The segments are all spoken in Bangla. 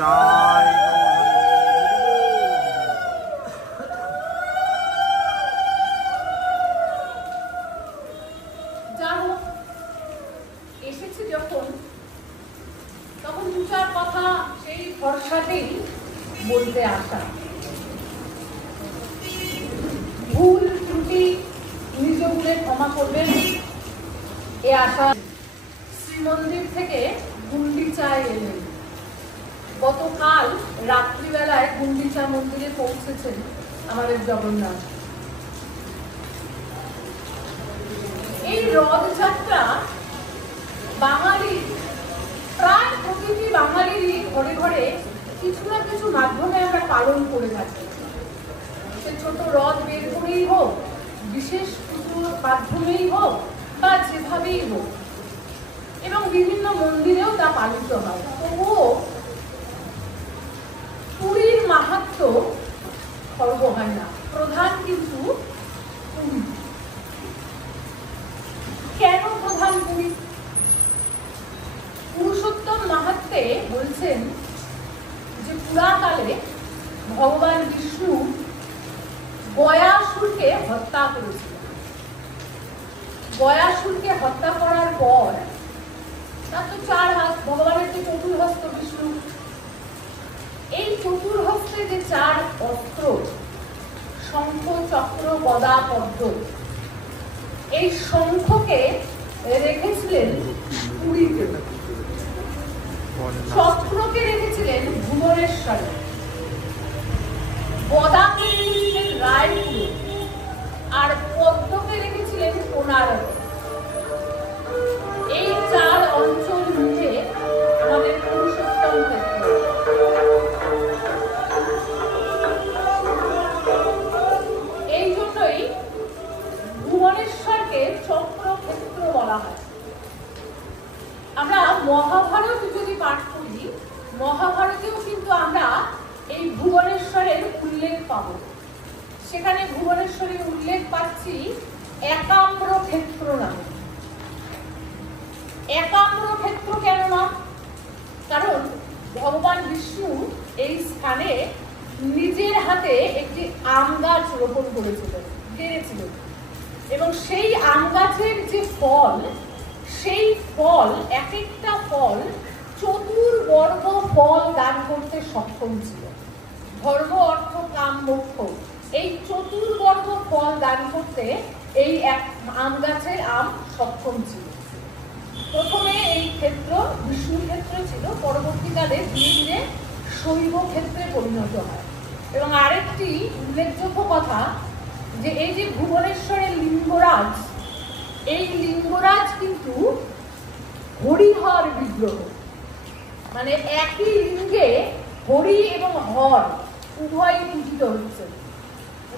নিতাই যা হোক, এসেছি যখন, তখন দু চার কথা সেই ভরসাতেই বলতে আসা। ভুল ত্রুটি নিজ বলে ক্ষমা করবেন এ আশা। শ্রীমন্দির থেকে গুন্ডিচায় এলেন। গতকাল রাত্রিবেলায় গুন্ডিচা মন্দিরে পৌঁছেছেন আমাদের জগন্নাথ। এই রথযাত্রা বাঙালি, প্রায় প্রতিটি বাঙালিরই ঘরে ঘরে কিছু না কিছু মাধ্যমে আমরা পালন করে থাকি। সে ছোট রথ বের করেই হোক, বিশেষ পুজোর মাধ্যমেই হোক, বা যেভাবেই হোক, এবং বিভিন্ন মন্দিরেও তা পালিত হয়। তবুও পুরীর মাহাত্ম্য খর্ব হয় না। প্রধান কিন্তু পুরী। কেন প্রধান পুরী? পুরুষোত্তম মাহাত্ম্যে বলছেন যে পুরাকালে ভগবান বিষ্ণু গয়াসুরকে হত্যা করেছিলেন। গয়াসুরকে হত্যা করার পর তার তো 4 হাত, ভগবানের তো চতুর্হস্ত বিষ্ণু। এই চতুর্হস্তে যে 4 অস্ত্র, শঙ্খ, চক্র, গদা, পদ্ম, এই শঙ্খকে রেখেছিলেন পুরীতে, চক্রকে রেখেছিলেন ভুবনেশ্বরে, গদাকে রেখেছিলেন রায়পুরে, আর পদ্মকে রেখেছিলেন কোণারকে। এই 4 অঞ্চল মিলে আমাদের পুরুষোত্তম ক্ষেত্র। এই জন্যই ভুবনেশ্বরকে চক্রক্ষেত্র বলা হয়। আমরা মহাভারত যদি পাঠ করি, মহাভারতেও কিন্তু আমরা এই ভুবনেশ্বরের উল্লেখ পাব। সেখানে ভুবনেশ্বরের উল্লেখ পাচ্ছি একাম্র ক্ষেত্র নামে। একাম্র ক্ষেত্র কেন না? কারণ ভগবান বিষ্ণু এই স্থানে নিজের হাতে একটি আম গাছ রোপণ করেছিলেন, গেড়েছিলেন, এবং সেই আম গাছের যে ফল, সেই ফল, এক একটা ফল চতুর্বর্গ ফল দান করতে সক্ষম ছিল। ধর্ম, অর্থ, কাম, মোক্ষ, এই চতুর্বর্গ ফল দান করতে এই এক আম গাছের আম সক্ষম ছিল। প্রথমে এই ক্ষেত্র বিষ্ণু ক্ষেত্র ছিল, পরবর্তীকালে ধীরে ধীরে শৈব ক্ষেত্রে পরিণত হয়। এবং আরেকটি উল্লেখযোগ্য কথা, যে এই যে ভুবনেশ্বরের লিঙ্গরাজ, এই লিঙ্গরাজ কিন্তু হরিহর বিগ্রহ, মানে একই লিঙ্গে হরি এবং হর উভয় পূজিত হচ্ছে।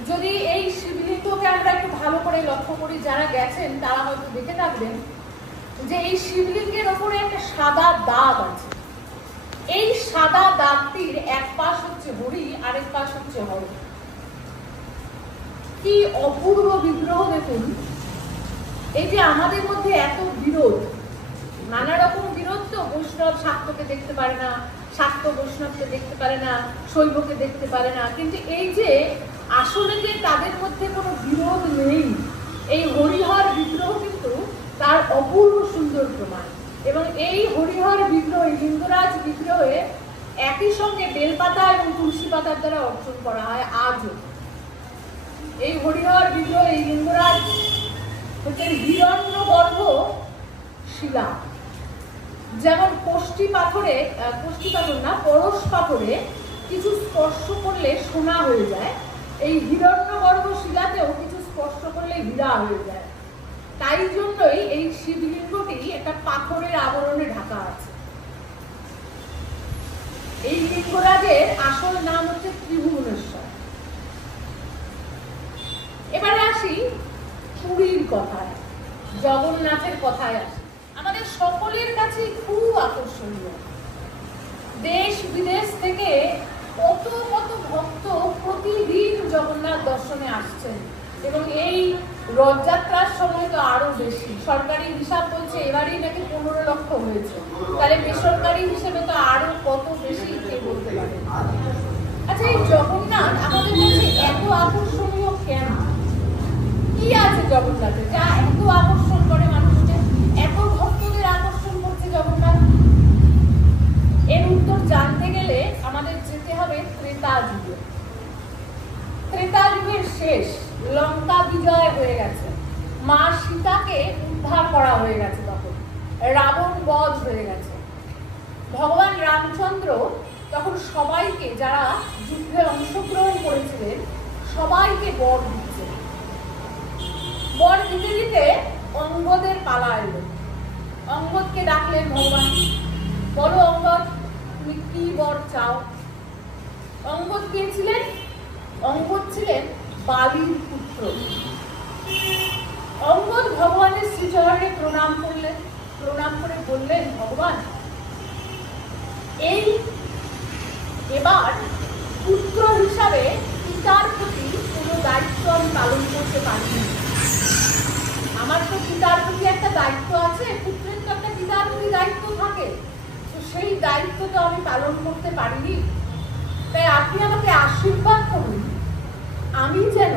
যদি এই শিবলিঙ্গকে আমরা একটু ভালো করে লক্ষ্য করি, যারা গেছেন তারা হয়তো দেখে থাকবেন যে এই শিবলিঙ্গের ওপরে একটা সাদা দাগ আছে। এই সাদা দাগটির এক পাশ হচ্ছে হরি, আরেক পাশ হচ্ছে হর। কি অপূর্ব বিগ্রহ দেখুন। এই যে আমাদের মধ্যে এত বিরোধ, নানা রকম বিরোধ, তো বৈষ্ণব শাক্তকে দেখতে পারে না, শাক্ত বৈষ্ণবকে দেখতে পারে না, শৈবকে দেখতে পারে না, কিন্তু এই যে আসলে যে তাদের মধ্যে কোনো বিরোধ নেই, এই হরিহর বিগ্রহ কিন্তু তার অপূর্ব সুন্দর প্রমাণ। এবং এই হরিহর বিগ্রহ, লিঙ্গরাজ বিগ্রহে একই সঙ্গে বেলপাতা এবং তুলসী পাতার দ্বারা অর্চন করা হয় আজও। এই হরিহর বিগ্রহ, এই লিঙ্গরাজ হচ্ছে হিরণ্যগর্ভ শিলা। যেমন কোষ্ঠী পাথরে, কোষ্ঠী পাথর না, পরশ পাথরে কিছু স্পর্শ করলে সোনা হয়ে যায়, এই হিরণ্যগর্ভ শিলাতেও কিছু স্পর্শ করলে হীরা হয়ে যায়। তাই জন্যই এই শিবলিঙ্গটি একটা পাথরের আবরণে ঢাকা আছে। এই লিঙ্গরাজের আসল নাম হচ্ছে ত্রিভুবনেশ্বর। এবারে আসি পুরীর কথায়, জগন্নাথের কথায় আসি। আমাদের সকলের কাছে খুব আকর্ষণীয়। দেশ বিদেশ থেকে কত কত ভক্ত প্রতিদিন জগন্নাথ দর্শনে আসছেন, এবং এই রথযাত্রার সময় তো আরো বেশি। সরকারি হিসাব বলছে এবারেই নাকি 15 লক্ষ হয়েছে, তাহলে বেসরকারি হিসেবে তো আরো কত বেশি কে বলতে পারে। আচ্ছা, এই জগন্নাথ আমাদের কাছে এত আকর্ষণীয় কেন? কি আছে জগন্নাথে যা এত আকর্ষণ করে মানুষকে, এত ভক্তদের আকর্ষণ করছে জগন্নাথ? এর উত্তর জানতে গেলে আমাদের যেতে হবে ত্রেতা যুগে। ত্রেতা যুগের শেষ, লঙ্কা বিজয় হয়ে গেছে, মা সীতাকে উদ্ধার করা হয়ে গেছে, তখন রাবণ বধ হয়ে গেছে। ভগবান রামচন্দ্র তখন সবাইকে, যারা যুদ্ধে অংশগ্রহণ করেছিলেন, সবাইকে বর দিচ্ছে। বর দিতে দিতে অঙ্গদের পালা এলো। অঙ্গদকে ডাকলেন ভগবান, বলো অঙ্গদ, তুমি কি বর চাও? অঙ্গদ কে ছিলেন? অঙ্গদ ছিলেন বালির পুত্র। অঙ্গদ ভগবানের শ্রীচরণে প্রণাম করলেন, প্রণাম করে বললেন, ভগবান, এবার পুত্র হিসাবে পিতার প্রতি কোনো দায়িত্ব আমি পালন করতে পারিনি। আমার তো পিতার প্রতি একটা দায়িত্ব আছে, পুত্রের তো একটা পিতার প্রতি দায়িত্ব থাকে, তো সেই দায়িত্ব তো আমি পালন করতে পারিনি। তাই আপনি আমাকে আশীর্বাদ করুন, আমি যেন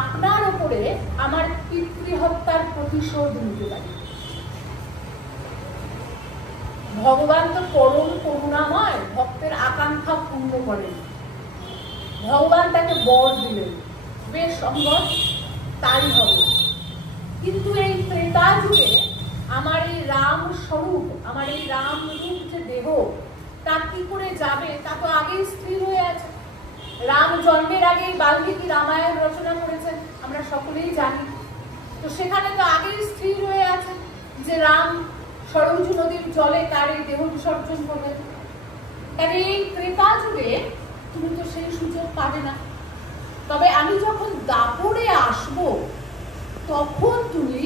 আপনার ওপরে আমার পিতৃহত্যার প্রতিশোধ নিতে পারি। ভগবান তো পরম করুণাময়, ভক্তের আকাঙ্ক্ষা পূর্ণ করেন। ভগবান তাকে বর দিলেন, বেশ অঙ্গদ, তাই হবে। কিন্তু এই ত্রেতা যুগে আমার এই রাম স্বরূপ, আমার এই রাম রূপ যে দেহ, তা কি করে যাবে? তা তো আগেই স্থির হয়ে আছে। রাম জন্মের আগেই বাল্মীকি রামায়ণ রচনা করেছেন, আমরা সকলেই জানি। তো সেখানে তো আগেই স্থির হয়ে আছে যে রাম সরযূ নদীর জলে তার এই দেহ বিসর্জন করবেন। তবে এই ত্রেতা যুগে তুমি তো সেই সুযোগ পাবে না। তবে আমি যখন দাপরে আসব, তখন তুমি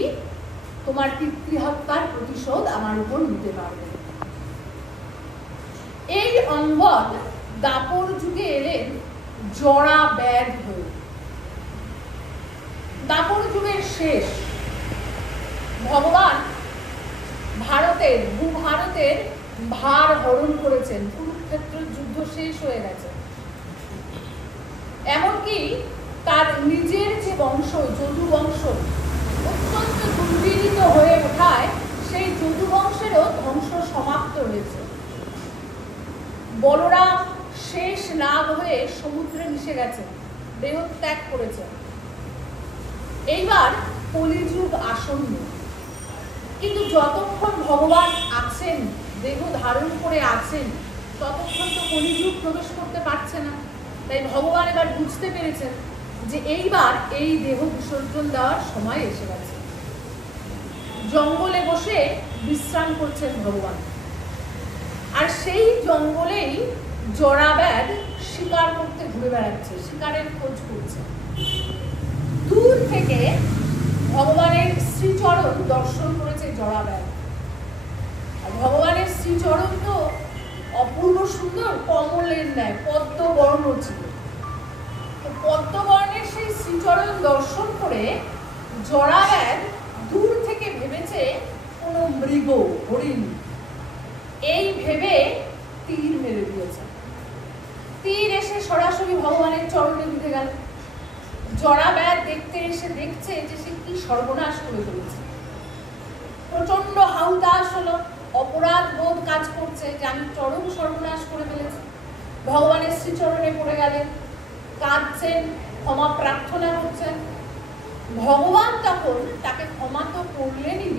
তোমার পিতৃহত্যার প্রতিশোধ আমার উপর নিতে পারবে। এই অঙ্গদ দাপর যুগে এলেন জরা ব্যাধ হয়ে। দাপর যুগের শেষ, ভগবান ভূভারতের ভার হরণ করেছেন, কুরুক্ষেত্রের যুদ্ধ শেষ হয়ে গেছে। এমনকি তার নিজের যে বংশ, যদু বংশ, অত্যন্ত দুর্বিনীত হয়ে ওঠায় সেই যদু বংশেরও ধ্বংস সমাপ্ত হয়েছে। বলরাম শেষ নাগ হয়ে সমুদ্রে মিশে গেছে, দেহ ত্যাগ করেছে। এইবার কলিযুগ আসন্ন, কিন্তু যতক্ষণ ভগবান আছেন, দেহ ধারণ করে আছেন, ততক্ষণ তো কলিযুগ প্রবেশ করতে পারছে না। তাই ভগবান এবার বুঝতে পেরেছেন যে এইবার এই দেহ বিসর্জন দেওয়ার সময় এসে গেছে। জঙ্গলে বসে বিশ্রাম করছেন ভগবান, আর সেই জঙ্গলেই জরাব্যাধ শিকার করতে ঘুরে বেড়াচ্ছে, শিকারের খোঁজ করছে। দূর থেকে ভগবানের শ্রীচরণ দর্শন করেছে জরাব্যাধ। আর ভগবানের শ্রীচরণ তো অপূর্ব সুন্দর, কমলের ন্যায় পদ্মবর্ণ ছিল। তো পদ্মবর্ণের সেই শ্রীচরণ দর্শন করে জরাব্যাধ দূর থেকে ভেবেছে কোনো মৃগ, হরিণ, এই ভেবে তীর মেরে দিয়েছে। তীর এসে সরাসরি ভগবানের চরণে বিঁধে গেল। জরাব্যাধ দেখতে এসে দেখছে যে সে কি সর্বনাশ করে ফেলেছে। প্রচন্ড হাউতাশ হলো, অপরাধ বোধ কাজ করছে যে আমি চরম সর্বনাশ করে ফেলেছি। ভগবানের শ্রীচরণে পড়ে গেলেন, কাঁদছেন, ক্ষমা প্রার্থনা করছেন। ভগবান তখন তাকে ক্ষমা তো করলেনই,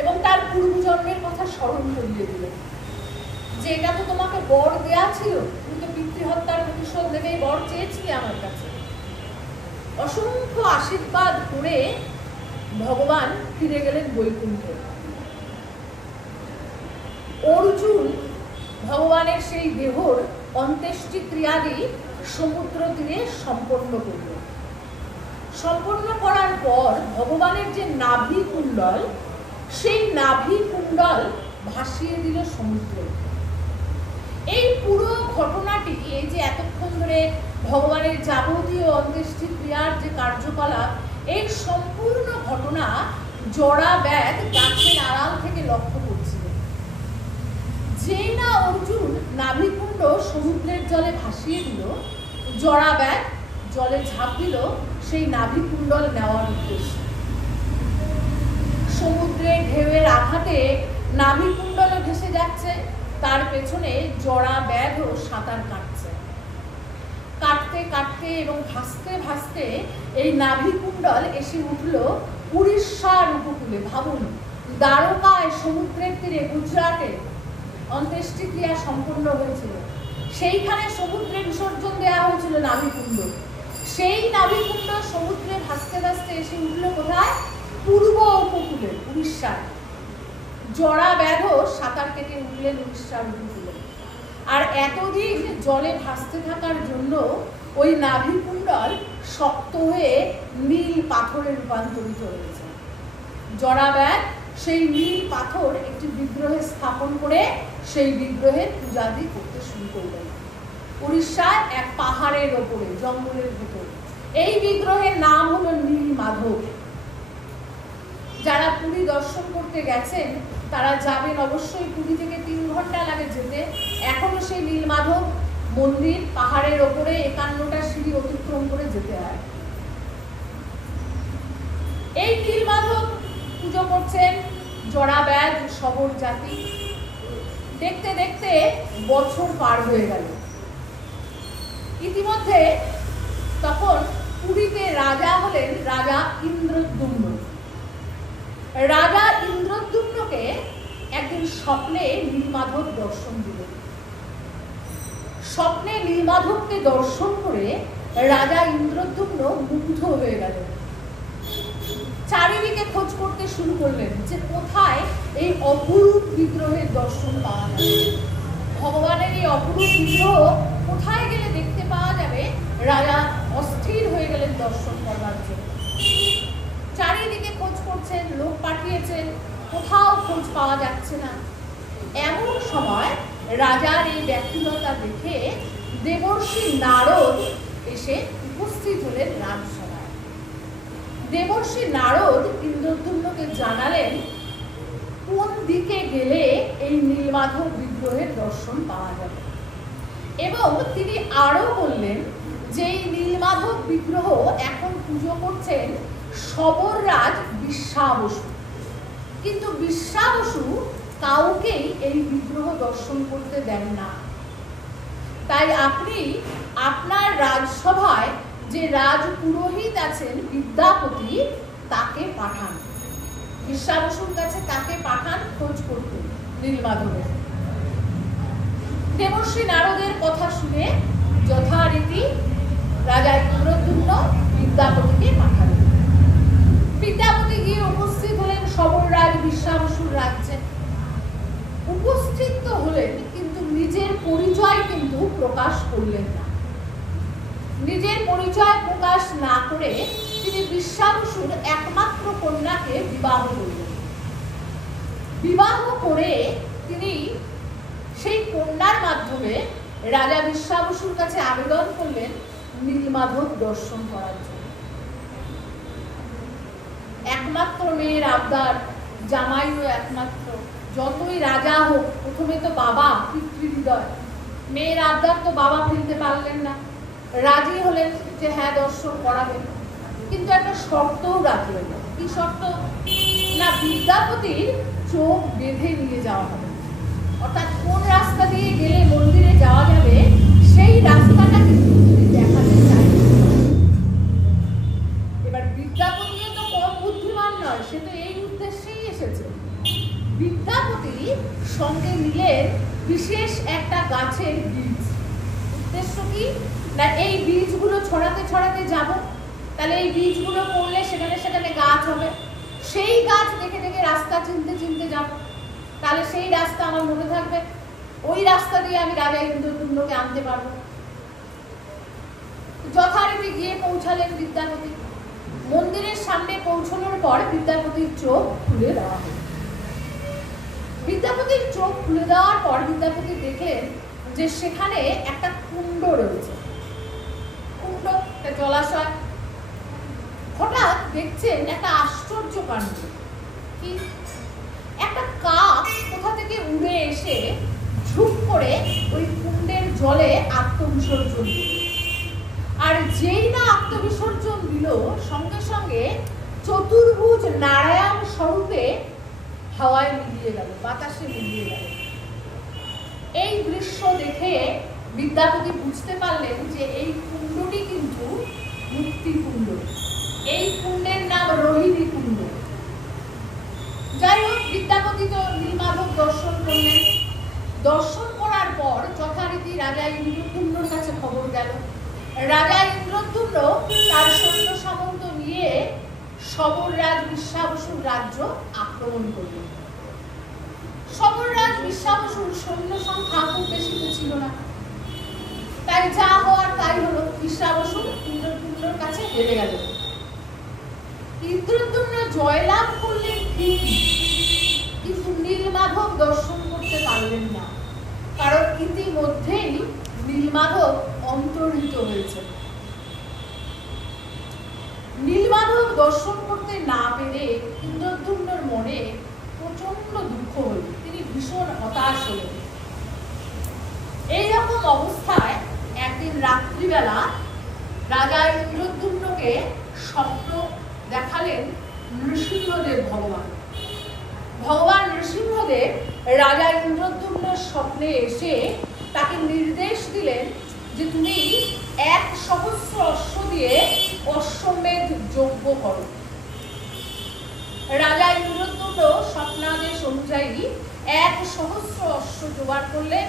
এবং তার পূর্বজন্মের কথা স্মরণ করিয়ে দিলেন যে এটা তো তোমাকে বর দেয়া ছিল, তুমি তো পিতৃহত্যার প্রতিশোধ নেবে বর চেয়েছিলে আমার কাছে। অসংখ্য আশীর্বাদ করে ভগবান ফিরে গেলেন বৈকুণ্ঠে। অর্জুন ভগবানের সেই দেহর অন্ত্যেষ্টি ক্রিয়াদি সমুদ্র তীরে সম্পন্ন করল। সম্পন্ন করার পর ভগবানের যে নাভি কুণ্ডল, সেই নাভি কুণ্ডল ভাসিয়ে দিল সমুদ্র। এই পুরো ঘটনাটি, এই যে এতক্ষণ ধরে ভগবানের যাবতীয় অন্ত্যেষ্টি ক্রিয়ার যে কার্যকলাপ, এই সম্পূর্ণ ঘটনা ঘটনা জরাব্যাধ গাছের আড়াল থেকে লক্ষ্য করছিল। যেই না অর্জুন নাভিকুণ্ড সমুদ্রের জলে ভাসিয়ে দিল, জরাব্যাধ জলে ঝাঁপ দিল সেই নাভিকুণ্ডল নেওয়ার উদ্দেশ্যে। সমুদ্রের ঢেউয়ের আঘাতে নাভিকুণ্ডল ভেসে যাচ্ছে, তার পেছনে জরাব্যাধও সাঁতার কাটছে। কাটতে কাটতে এবং ভাসতে ভাসতে এই নাভিকুণ্ডল এসে উঠল উড়িষ্যার উপকূলে। ভাবুন, দ্বারকায় সমুদ্রের তীরে গুজরাটে অন্ত্যেষ্টিক্রিয়া সম্পন্ন হয়েছিল, সেইখানে সমুদ্রে বিসর্জন দেওয়া হয়েছিল নাভিকুণ্ড। সেই নাভিকুণ্ড সমুদ্রে ভাসতে ভাসতে এসে উঠল কোথায়? পূর্ব উপকূলে, উড়িষ্যায়। জরাব্যাধও সাঁতার কেটে উঠলেন উড়িষ্যার উপকূলে। আর এতদিন জলে ভাসতে থাকার জন্য ওই নাভিকুণ্ডল শক্ত হয়ে নীল পাথরে রূপান্তরিত হয়েছে। জরাব্যাধ সেই নীল পাথর একটি বিগ্রহে স্থাপন করে সেই বিগ্রহের পূজাদি করতে শুরু করলেন উড়িষ্যায় এক পাহাড়ের ওপরে, জঙ্গলের ভেতরে। এই বিগ্রহের নাম হলো নীলমাধব। যারা পুরী দর্শন করতে গেছেন তারা যাবেন অবশ্যই, পুরী থেকে 3 ঘন্টা লাগে যেতে। এখনো সেই নীলমাধব মন্দির পাহাড়ের ওপরে 51টা সিঁড়ি অতিক্রম করে যেতে হয়। এই নীলমাধব পুজো করছেন জরাব্যাধ সবর জাতি। দেখতে দেখতে বছর পার হয়ে গেল। ইতিমধ্যে তখন পুরীতে রাজা হলেন রাজা ইন্দ্রদ্যুম্ন। রাজা ইন্দ্রদ্যুম্নকে একদিন স্বপ্নে নীলমাধব দর্শন দিলেন। স্বপ্নে নীলমাধবকে দর্শন করে রাজা ইন্দ্রদ্যুম্ন মুগ্ধ হয়ে গেলেন। চারিদিকে খোঁজ করতে শুরু করলেন যে কোথায় এই অপরূপ বিগ্রহের দর্শন পাওয়া যাবে, ভগবানের এই অপরূপ বিগ্রহ কোথায় গেলে দেখতে পাওয়া যাবে। রাজা অস্থির হয়ে গেলেন দর্শন করবার জন্য। চারিদিকে খোঁজ করছেন, লোক পাঠিয়েছেন, কোথাও খোঁজ পাওয়া যাচ্ছে না। এমন সময় রাজার এই ব্যক্তিগতা দেখে দেবর্ষি নারদ এসে উপস্থিত হলেন রাজসভায়। দেবর্ষি নারদ ইন্দ্রদ্যুম্নকে জানালেন কোন দিকে গেলে এই নীলমাধব বিগ্রহের দর্শন পাওয়া যাবে, এবং তিনি আরো বললেন যে এই নীলমাধব বিগ্রহ এখন পুজো করছেন সবররাজ বিশ্বাবসু, কিন্তু বিশ্বাবসু কাউকেই এই বিগ্রহ দর্শন করতে দেন না। তাই আপনি আপনার রাজসভায় যে রাজ পুরোহিত আছেন বিদ্যাপতি, তাকে পাঠান, বিশ্বাবসুর কাছে তাকে পাঠান খোঁজ করতে নীলমাধবের। দেবর্ষি নারদের কথা শুনে যথারীতি রাজা ইন্দ্রদ্যুম্ন বিদ্যাপতিকে পাঠালেন। বিদ্যাপতি গিয়ে উপস্থিত হলেন সবররাজ বিশ্বাবসুর রাজ্যে। উপস্থিত তো হলেন, কিন্তু নিজের পরিচয় কিন্তু প্রকাশ করলেন না। নিজের পরিচয় প্রকাশ না করে তিনি বিশ্বাবসুর একমাত্র কন্যাকে বিবাহ করলেন। বিবাহ করে তিনি সেই কন্যার মাধ্যমে রাজা বিশ্বাবসুর কাছে আবেদন করলেন নীলমাধব দর্শন করার জন্য। একমাত্র মেয়ের আবদার, জামাইও একমাত্র, যতই রাজা হোক, প্রথমে তো বাবা পিতৃহৃদয়, মেয়ের আবদার তো বাবা ফেলতে পারলেন না। রাজি হলেন যে হ্যাঁ দর্শন করাবেন, কিন্তু একটা শর্তও রাখলেন। কি শর্ত? না, বিদ্যাপতির চোখ বেঁধে নিয়ে যাওয়া হবে, অর্থাৎ কোন রাস্তা দিয়ে গেলে মন্দিরে যাওয়া যাবে সেই রাস্তাটা কিন্তু তিনি দেখাতে চাই। এবার বিদ্যাপতিও তো কম বুদ্ধিমান নয়, সে তো এই উদ্দেশ্যেই এসেছে। বিদ্যাপতি সঙ্গে নিলেন বিশেষ একটা গাছের বীজ। উদ্দেশ্য কি? না, এই বীজগুলো ছড়াতে ছড়াতে যাব, তাহলে এই বীজগুলো পড়লে সেখানে সেখানে গাছ হবে, সেই গাছ দেখে দেখে রাস্তা চিনতে চিনতে যাব, তাহলে সেই রাস্তা আমার মনে থাকবে, ওই রাস্তা দিয়ে আমি রাজা ইন্দ্রদ্যুম্নকে আনতে পারবো। যথারীতি গিয়ে পৌঁছালেন বিদ্যাপতি। মন্দিরের সামনে পৌঁছানোর পর বিদ্যাপতির চোখ খুলে দেওয়া হলো। বিদ্যাপতির চোখ খুলে দেওয়ার পর বিদ্যাপতি দেখলেন যে সেখানে একটা কুণ্ড রয়েছে। কুণ্ড, একটা জলাশয়। হঠাৎ দেখছেন একটা আশ্চর্য কাণ্ড। কি? একটা কাক কোথা থেকে উড়ে এসে ঝুপ করে ওই কুণ্ডের জলে আত্মবিসর্জন দিল। আর যেই না আত্মবিসর্জন দিল, সঙ্গে সঙ্গে চতুর্ভুজ নারায়ণ স্বরূপে হাওয়ায় মিলিয়ে গেল, বাতাসে মিলিয়ে গেল। এই দৃশ্য দেখে বিদ্যাপতি বুঝতে পারলেন যে এই কুণ্ডটি কিন্তু মুক্তি কুণ্ড। এই কুণ্ডের নাম রোহিণী কুণ্ড। যাই হোক, বিদ্যাপতি তো নীলমাধব দর্শন করলেন। দর্শন করার পর যথারীতি রাজা ইন্দ্রদ্যুম্নর কাছে খবর গেল। রাজা ইন্দ্রদ্যুম্ন তার সৈন্য সামন্ত নিয়ে সবররাজ বিশ্বাবসুর রাজ্য আক্রমণ করলেন। সবররাজ বিশ্বাবসুর সৈন্য সংখ্যা খুব বেশি তো ছিল না, তাই যা হওয়ার তাই হলো। বিশ্বাবসু ইন্দ্রদ্যুম্নর কাছে হেরে গেল। ইন্দ্রদ্যুম্ন জয়লাভ করলেন ঠিকই, কিন্তু নীলমাধব দর্শন করতে পারলেন না, কারণ ইতিমধ্যেই নীলমাধব অন্তর্হিত হয়েছে। নীলমাধব দর্শন করতে না পেরে ইন্দ্রদ্যুম্নর মনে প্রচন্ড দুঃখ হল। তিনি ভীষণ হতাশ হলেন। এইরকম অবস্থায় একদিন রাত্রিবেলা রাজা ইন্দ্রদ্যুম্নকে স্বপ্ন দেখালেন নৃসিংহদেব ভগবান। ভগবান নৃসিংহদেব রাজা ইন্দ্রদ্যুম্নের স্বপ্নে এসে তাকে নির্দেশ দিলেন যে তুমি 1,000 অশ্ব দিয়ে অশ্বমেধ যজ্ঞ করো। রাজা ইন্দ্রদ্যুম্ন স্বপ্নাদেশ অনুযায়ী 1,000 অশ্ব জোগাড় করলেন।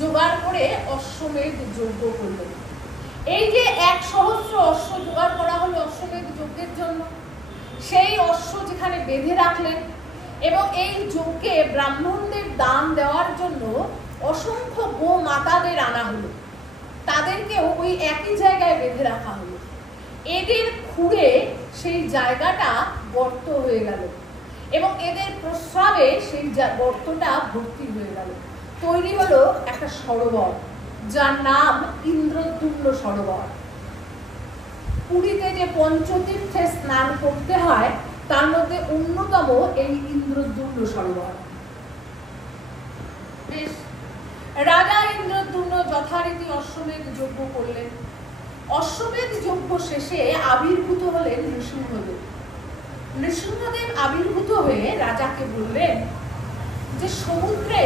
জোগাড় করে অশ্বমেধ যজ্ঞ করলেন। এই যে 1,000 অশ্ব জোগাড় করা হলো অশ্বমেধ যজ্ঞের জন্য, সেই অশ্ব যেখানে বেঁধে রাখলেন এবং এই যজ্ঞে ব্রাহ্মণদের দান দেওয়ার জন্য অসংখ্য গো মাতাদের আনা হলো, তাদেরকেও ওই একই জায়গায় বেঁধে রাখা হলো। এদের খুঁড়ে সেই জায়গাটা গর্ত হয়ে গেল এবং এদের প্রস্রাবে সেই গর্তটা ভর্তি হয়ে গেল। তৈরি হলো একটা সরোবর, যার নাম ইন্দ্রদ্যুম্ন সরোবর। পুরীতে যে পঞ্চতীর্থে স্নান করতে হয় তার মধ্যে অন্যতম এই ইন্দ্রদ্যুম্ন সরোবর। বেশ, রাজা ইন্দ্রদ্যুম্ন যথারীতি অশ্বমেধ যজ্ঞ করলেন। অশ্বমেধ যজ্ঞ শেষে আবির্ভূত হলেন নৃসিংহদেব। নৃসিংহদেব আবির্ভূত হয়ে রাজাকে বললেন যে সমুদ্রে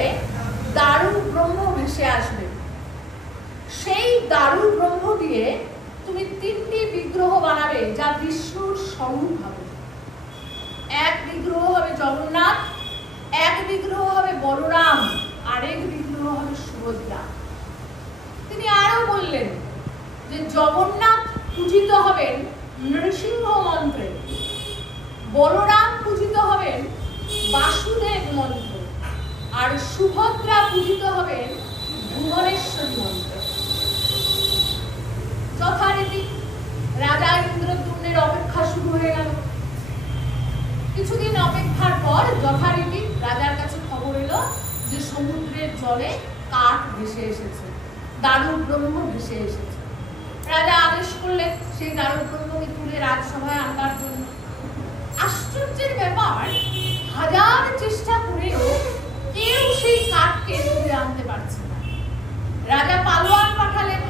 দারু ব্রহ্ম ভেসে আসবে, সেই দারু ব্রহ্ম দিয়ে তুমি 3টি বিগ্রহ বানাবে যা বিষ্ণুর স্বরূপ হবে। এক বিগ্রহ হবে জগন্নাথ, এক বিগ্রহ হবে বলরাম, আরেক বিগ্রহ হবে সুভদ্রা। তিনি আরো বললেন যে জগন্নাথ পূজিত হবেন নৃসিংহ মন্ত্রে, বলরাম পূজিত হবেন বাসুদেব মন্ত্রে, আর সুভদ্রা পূজিত হবেন ভুবনেশ্বরী মন্ত্রে। যথারীতি রাজা ইন্দ্রদ্যুম্নের অপেক্ষা শুরু হয়ে গেল। কিছুদিন অপেক্ষার পর যথারীতি রাজার কাছে খবর এলো যে সমুদ্রের জলে কাঠ ভেসে এসেছে, দারু ব্রহ্ম ভেসে এসেছে। রাজা আদেশ করলেন সেই দারু ব্রহ্মকে তুলে রাজসভায় আনবার জন্য। আশ্চর্যের ব্যাপার, হাজার চেষ্টা করেও কেউ সেই কাঠকে তুলে আনতে পারছে না। রাজা পালোয়ান পাঠালেন,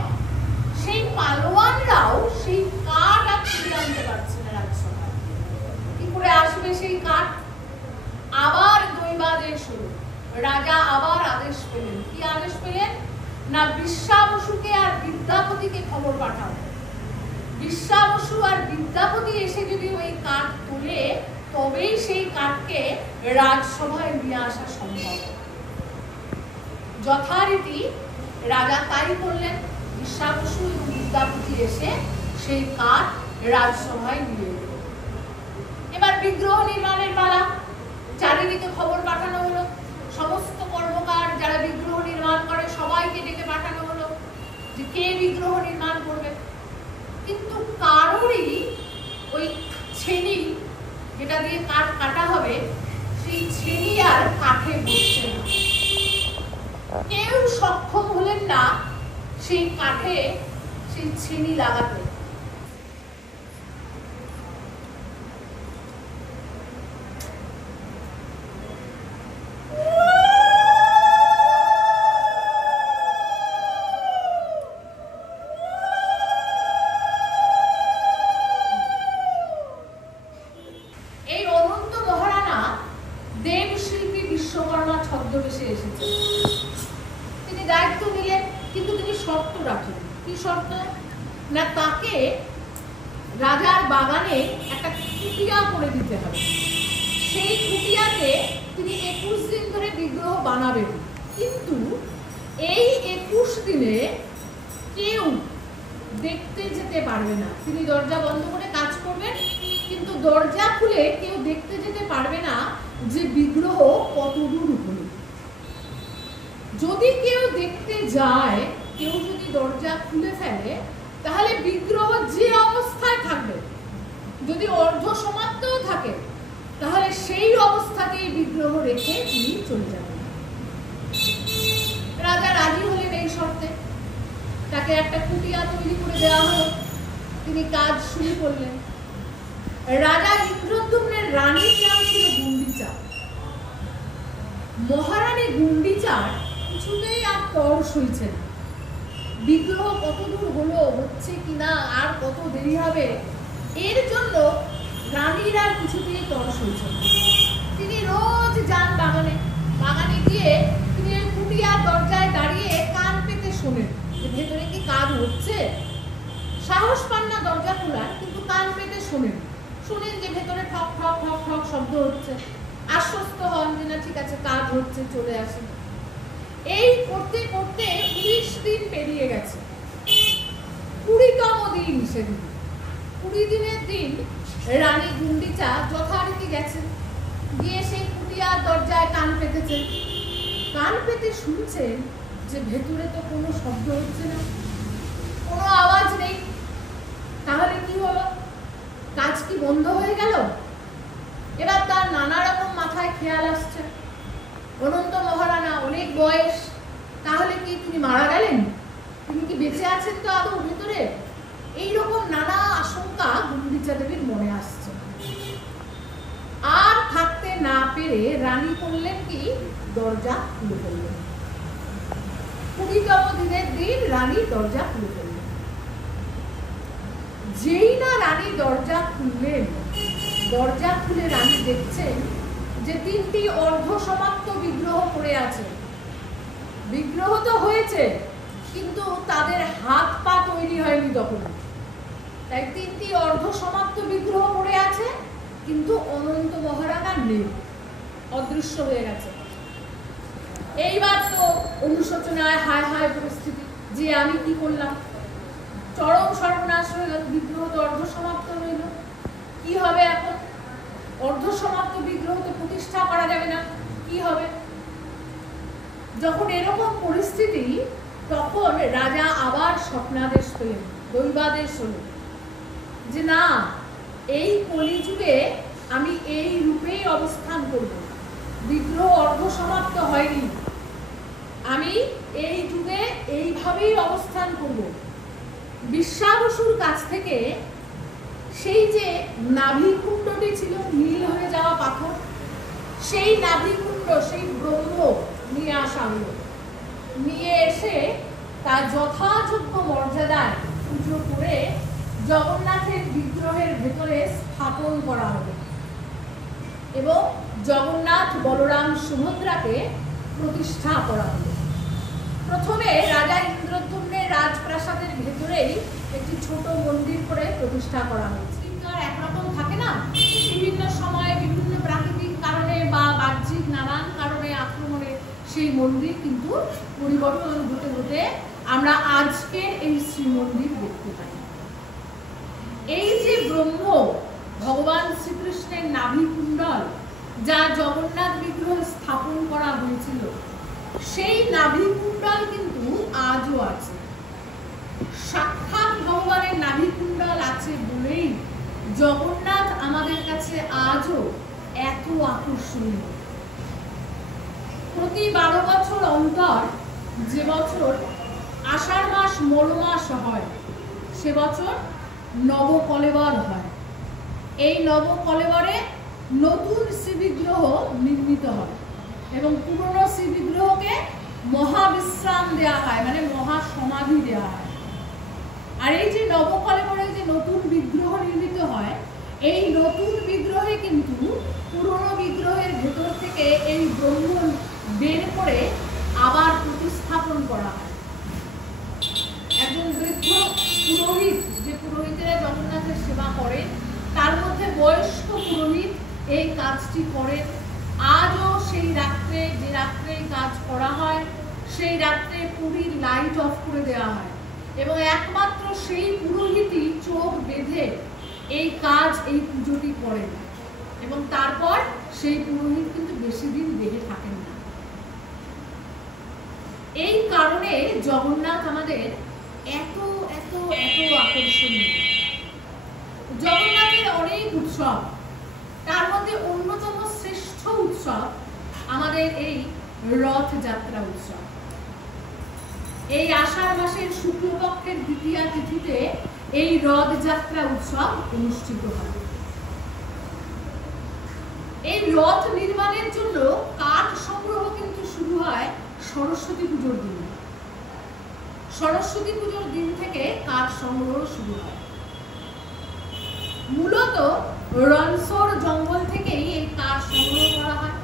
সেই পালোয়ানরাও সেই কাঠ আর তুলে আনতে পারছে না রাজসভায়। কি করে আসবে সেই কাঠ? আবার দৈবাদেশ হলো। রাজা আবার আদেশ পেলেন। কি আদেশ পেলেন? না, বিশ্বাবসুকে আর বিদ্যাপতিকে খবর পাঠাও। বিশ্বাবসু আর বিদ্যাপতি এসে যদি ওই কাঠ তুলে, তবেই সেই কাঠকে রাজসভায় নিয়ে আসা সম্ভব। যথারীতি রাজা তাই করলেন। বিশ্বাবসু এবং বিদ্যাপতি এসে সেই কাঠ রাজসভায় নিয়ে এলো। এবার বিগ্রহ নির্মাণের পালা। চারিদিকে খবর পাঠানো হলো। সমস্ত কর্মকার যারা বিগ্রহ নির্মাণ করে সবাইকে ডেকে পাঠানো হলো যে কে বিগ্রহ নির্মাণ করবে। কিন্তু কারোরই ওই ছেনি, যেটা দিয়ে কাঠ কাটা হবে, সেই ছেনি আর কাঠে বসছে না। কেউ সক্ষম হলেন না সেই কাঠে সেই ছেনি লাগাতে। বিশ্বকর্মা ছদ্মবেশে এসেছে। তিনি দায়িত্ব নিলেন, কিন্তু তিনি শর্ত রাখলেন। কি শর্ত? না, তাকে রাজার বাগানে একটা কুটিয়া করে দিতে হবে। সেই কুটিয়াতে তিনি 21 দিন ধরে বিগ্রহ বানাবেন, কিন্তু এই 21 দিনে কেউ দেখতে যেতে পারবে না। তিনি দরজা বন্ধ করে কাজ করবেন, কিন্তু দরজা খুলে কেউ দেখতে যেতে পারবে না যে বিগ্রহ কত দূর হলো। যদি কেউ দেখতে যায়, কেউ যদি দরজা খুলে ফেলে, তাহলে বিগ্রহ যে অবস্থায় থাকবে, যদি অর্ধ সমাপ্তও থাকে, তাহলে সেই অবস্থাতেই বিগ্রহ রেখে তিনি চলে যাবেন। রাজা রাজি হলেন এই শর্তে। তাকে একটা কুটিয়া তৈরি করে দেওয়া হলো। তিনি কাজ শুরু করলেন। রাজা ইন্দ্রদ্যুম্নের রানীর নাম ছিল গুন্ডিচা। মহারানী গুন্ডিচার কিছুতেই আর তর সইছে না। বিগ্রহ কত দূর হলো, হচ্ছে কিনা, আর কত দেরি হবে, এর জন্য রানীর আর কিছুতেই তর সইছে না। তিনি রোজ যান বাগানে। বাগানে গিয়ে তিনি ওই কুটিয়ার দরজায় দাঁড়িয়ে কান পেতে শোনেন যে ভেতরে কি কাজ হচ্ছে। সাহস পান না দরজা খোলার, কিন্তু কান পেতে শোনেন যে ভেতরে ঠক ঠক ঠক ঠক শব্দ হচ্ছে। আশ্বস্ত হন যে না, ঠিক আছে, কাজ হচ্ছে, চলে আসেন। এই করতে করতে 20 দিন পেরিয়ে গেছে। 20তম দিন সেদিন। 20 দিনের দিন রানী গুন্ডিচা যথারীতি গেছেন, গিয়ে সেই কুটিয়ার দরজায় কান পেতেছেন। কান পেতে শুনছেন যে ভেতরে তো কোনো শব্দ হচ্ছে না, কোনো আওয়াজ নেই। তাহলে কি হলো? কাজ কি বন্ধ হয়ে গেল? এবার তার নানা রকম মাথায় খেয়াল আসছে। অনন্ত মহারানা, অনেক বয়স, তাহলে কি তিনি মারা গেলেন? তিনি কি বেঁচে আছেন তো আদৌ ভেতরে? এইরকম নানা আশঙ্কা গুন্ডিচা দেবীর মনে আসছে। আর থাকতে না পেরে রানী করলেন কি, দরজা খুলে ফেললেন। 20তম দিনের দিন রানী দরজা খুলে ফেললেন। যেই না রানী দরজা খুললেন, দরজা খুলে রানী দেখছেন যে 3টি অর্ধ সমাপ্ত বিগ্রহ পড়ে আছে। বিগ্রহ তো হয়েছে, কিন্তু তাদের হাত পা তৈরি হয়নি তখন। তাই 3টি অর্ধ সমাপ্ত বিগ্রহ পড়ে আছে, কিন্তু অনন্ত মহারানা নেই, অদৃশ্য হয়ে গেছে। এইবার তো অনুশোচনায় হায় হায় পরিস্থিতি, যে আমি কি করলাম, চরম সর্বনাশ হয়ে গেল। বিগ্রহ তো অর্ধ সমাপ্ত হইল, কি হবে এখন? অর্ধ সমাপ্ত বিগ্রহ তো প্রতিষ্ঠা করা যাবে না, কি হবে? যখন এরকম পরিস্থিতি, তখন রাজা আবার স্বপ্নাদেশ পেলেন, দৈবাদেশ হলো যে না, এই কলিযুগে আমি এই রূপেই অবস্থান করব। বিগ্রহ অর্ধ সমাপ্ত হয়নি, আমি এই যুগে এইভাবেই অবস্থান করব। বিশ্বাবসুর কাছ থেকে সেই যে নাভিকুণ্ডটি ছিল নীল হয়ে যাওয়া পাথর, সেই নাভিকুণ্ড, সেই ব্রহ্ম নিয়ে আসা হলো। নিয়ে এসে তার যথাযোগ্য মর্যাদায় পুজো করে জগন্নাথের বিগ্রহের ভেতরে স্থাপন করা হবে এবং জগন্নাথ, বলরাম, সুভদ্রাকে প্রতিষ্ঠা করা হবে। প্রথমে রাজা ইন্দ্রদ্যুম্নের রাজপ্রাসাদের ভেতরেই একটি ছোট মন্দির করে প্রতিষ্ঠা করা হয়েছে। কিন্তু আর একরকম থাকে না, বিভিন্ন সময়ে বিভিন্ন প্রাকৃতিক কারণে বা বাহ্যিক নানান কারণে আক্রমণে সেই মন্দির কিন্তু পরিবর্তন হতে হতে আমরা আজকের এই শ্রীমন্দির দেখতে পাই। এই যে ব্রহ্ম, ভগবান শ্রীকৃষ্ণের নাভিকুণ্ডল, যা জগন্নাথ বিগ্রহ স্থাপন করা হয়েছিল, সেই নাভিকুণ্ডল কিন্তু আজও আছে। সাক্ষাৎ ভগবানের নাভিকুণ্ডল আছে বলেই জগন্নাথ আমাদের কাছে আজও এত আকর্ষণীয়। প্রতি 12 বছর অন্তর, যে বছর আষাঢ় মাস মল মাস হয়, সে বছর নবকলেবর হয়। এই নবকলেবরে নতুন শ্রীবিগ্রহ নির্মিত হয় এবং পুরনো শ্রীবিগ্রহকে মহাবিশ্রাম দেওয়া হয়, মানে মহাসমাধি দেওয়া হয়। আর এই যে নবকলেবরে যে নতুন বিগ্রহ নির্মিত হয়, এই নতুন বিগ্রহে কিন্তু পুরনো বিগ্রহের ভেতর থেকে থেকে এই ব্রহ্ম বের করে আবার প্রতিস্থাপন করা হয়। একজন বৃদ্ধ পুরোহিত, যে পুরোহিতেরা জগন্নাথের সেবা করেন, তার মধ্যে বয়স্ক পুরোহিত এই কাজটি করেন। আজও সেই রাত্রে, যে রাত্রে কাজ করা হয়, সেই রাত্রে পুরীর লাইট অফ করে দেওয়া হয় এবং একমাত্র সেই পুরোহিতই চোখ বেঁধে এই কাজ, এই পুজোটি করেন এবং তারপর সেই পুরোহিত কিন্তু বেশি দিন বেঁধে থাকেন না। এই কারণে জগন্নাথ আমাদের এত এত এত আকর্ষণীয়। জগন্নাথের অনেক উৎসব, তার মধ্যে অন্যতম শ্রেষ্ঠ উৎসব আমাদের এই রথযাত্রা উৎসব। এই আষাঢ় মাসের শুক্লপক্ষের দ্বিতীয়া তিথিতে এই রথযাত্রা উৎসব অনুষ্ঠিত হয়। এই রথ নির্মাণের জন্য কাঠ সংগ্রহ কিন্তু শুরু হয় সরস্বতী পুজোর দিন। সরস্বতী পুজোর দিন থেকে কাঠ সংগ্রহ শুরু হয়। মূলত রনসর জঙ্গল থেকেই এই কাঠ সংগ্রহ করা হয়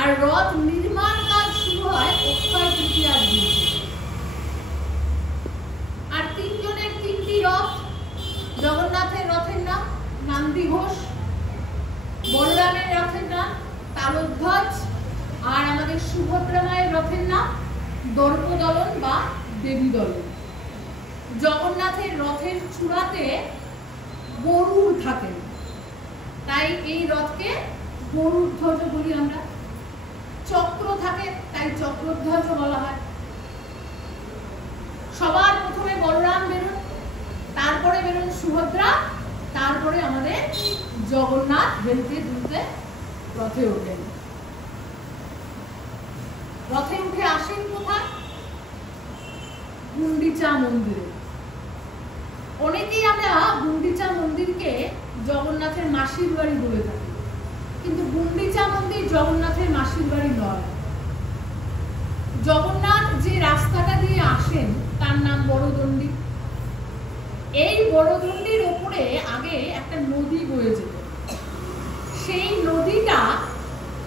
আর রথ নির্মাণ কাজ শুরু হয় অক্ষয় তৃতীয়ার দিন। আর তিনজনের তিনটি রথ। জগন্নাথের রথের নাম নন্দী ঘোষ, বলরামের রথের নাম তালধ্বজ, আর আমাদের সুভদ্রা মায়ের রথের নাম দর্পদলন বা দেবী দলন। জগন্নাথের রথের চূড়াতে গরুড় থাকেন, তাই এই রথকে গরুড় ধ্বজ বলি আমরা। চক্র থাকে, তাই চক্রধ্বজ বলা হয়। সবার প্রথমে বলরাম বেরোন, তারপরে বেরোন সুভদ্রা, তারপরে আমাদের জগন্নাথ হেলতে দুলতে রথে ওঠেন। রথে উঠে আসেন কোথায়? গুন্ডিচা মন্দিরে। অনেকেই আমরা গুন্ডিচা মন্দিরকে জগন্নাথের মাসির বাড়ি বলে থাকি, কিন্তু গুন্ডিচা মন্দির জগন্নাথের মাসির বাড়ি নয়। জগন্নাথ যে রাস্তাটা দিয়ে আসেন তার নাম বড়দণ্ডী। এই বড়দণ্ডির ওপরে আগে একটা নদী বয়ে যেত। সেই নদীটা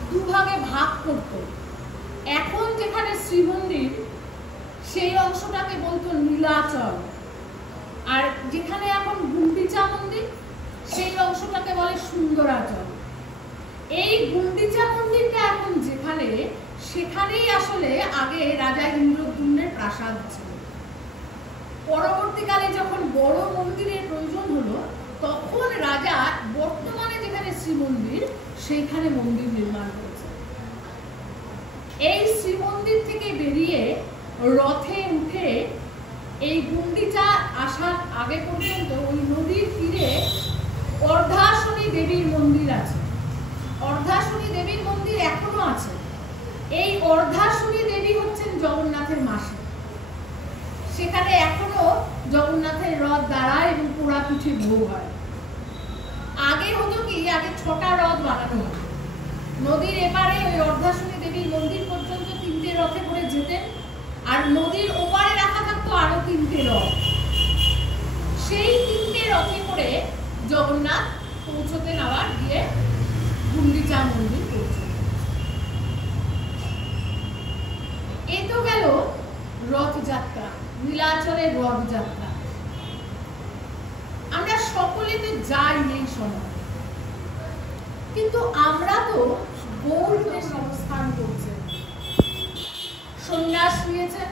দুভাগে ভাগ করত। এখন যেখানে শ্রীমন্দির, সেই অংশটাকে বলতো নীলাচল, আর যেখানে এখন গুন্ডিচা মন্দির, সেই অংশটাকে বলে সুন্দরাচল। এই গুন্ডিচা মন্দিরটা এখন যেখানে, সেখানেই আসলে আগে রাজা ইন্দ্রদ্যুম্নের প্রাসাদ ছিল। পরবর্তীকালে যখন বড় মন্দিরের প্রয়োজন হলো, তখন রাজা বর্তমানে যেখানে শ্রীমন্দির, সেইখানে মন্দির নির্মাণ করেছে। এই শ্রীমন্দির থেকে বেরিয়ে রথে উঠে এই গুন্ডিচা আসার আগে পর্যন্ত ওই নদীর তীরে অর্ধাশনী দেবীর মন্দির আছে। অর্ধাশনী দেবীর মন্দির এখনো আছে। এই অর্ধাশনী দেবী হচ্ছেন জগন্নাথের মাসি। সেখানে এখনো জগন্নাথের রথ দাঁড়ায় এবং পোড়া পিঠে ভোগ হয়। আগে হতো কি, আগে 6টা রথ বানানো হতো। নদীর এপারে ওই অর্ধাশনী দেবীর মন্দির পর্যন্ত 3টে রথে করে যেতেন, আর নদীর ওপারে রাখা থাকতো আরো 3টে রথ। সেই 3টে রথে করে জগন্নাথ পৌঁছতেন, আবার গিয়ে গুন্ডিচা মন্দির পৌঁছতেন। এ তো গেল রথযাত্রা, নীলাচলের রথযাত্রা। আমরা সকলে তো যাই এই সময়, কিন্তু আমরা তো গৌরবের অবস্থান করছেন। সন্ন্যাস নিয়েছেন,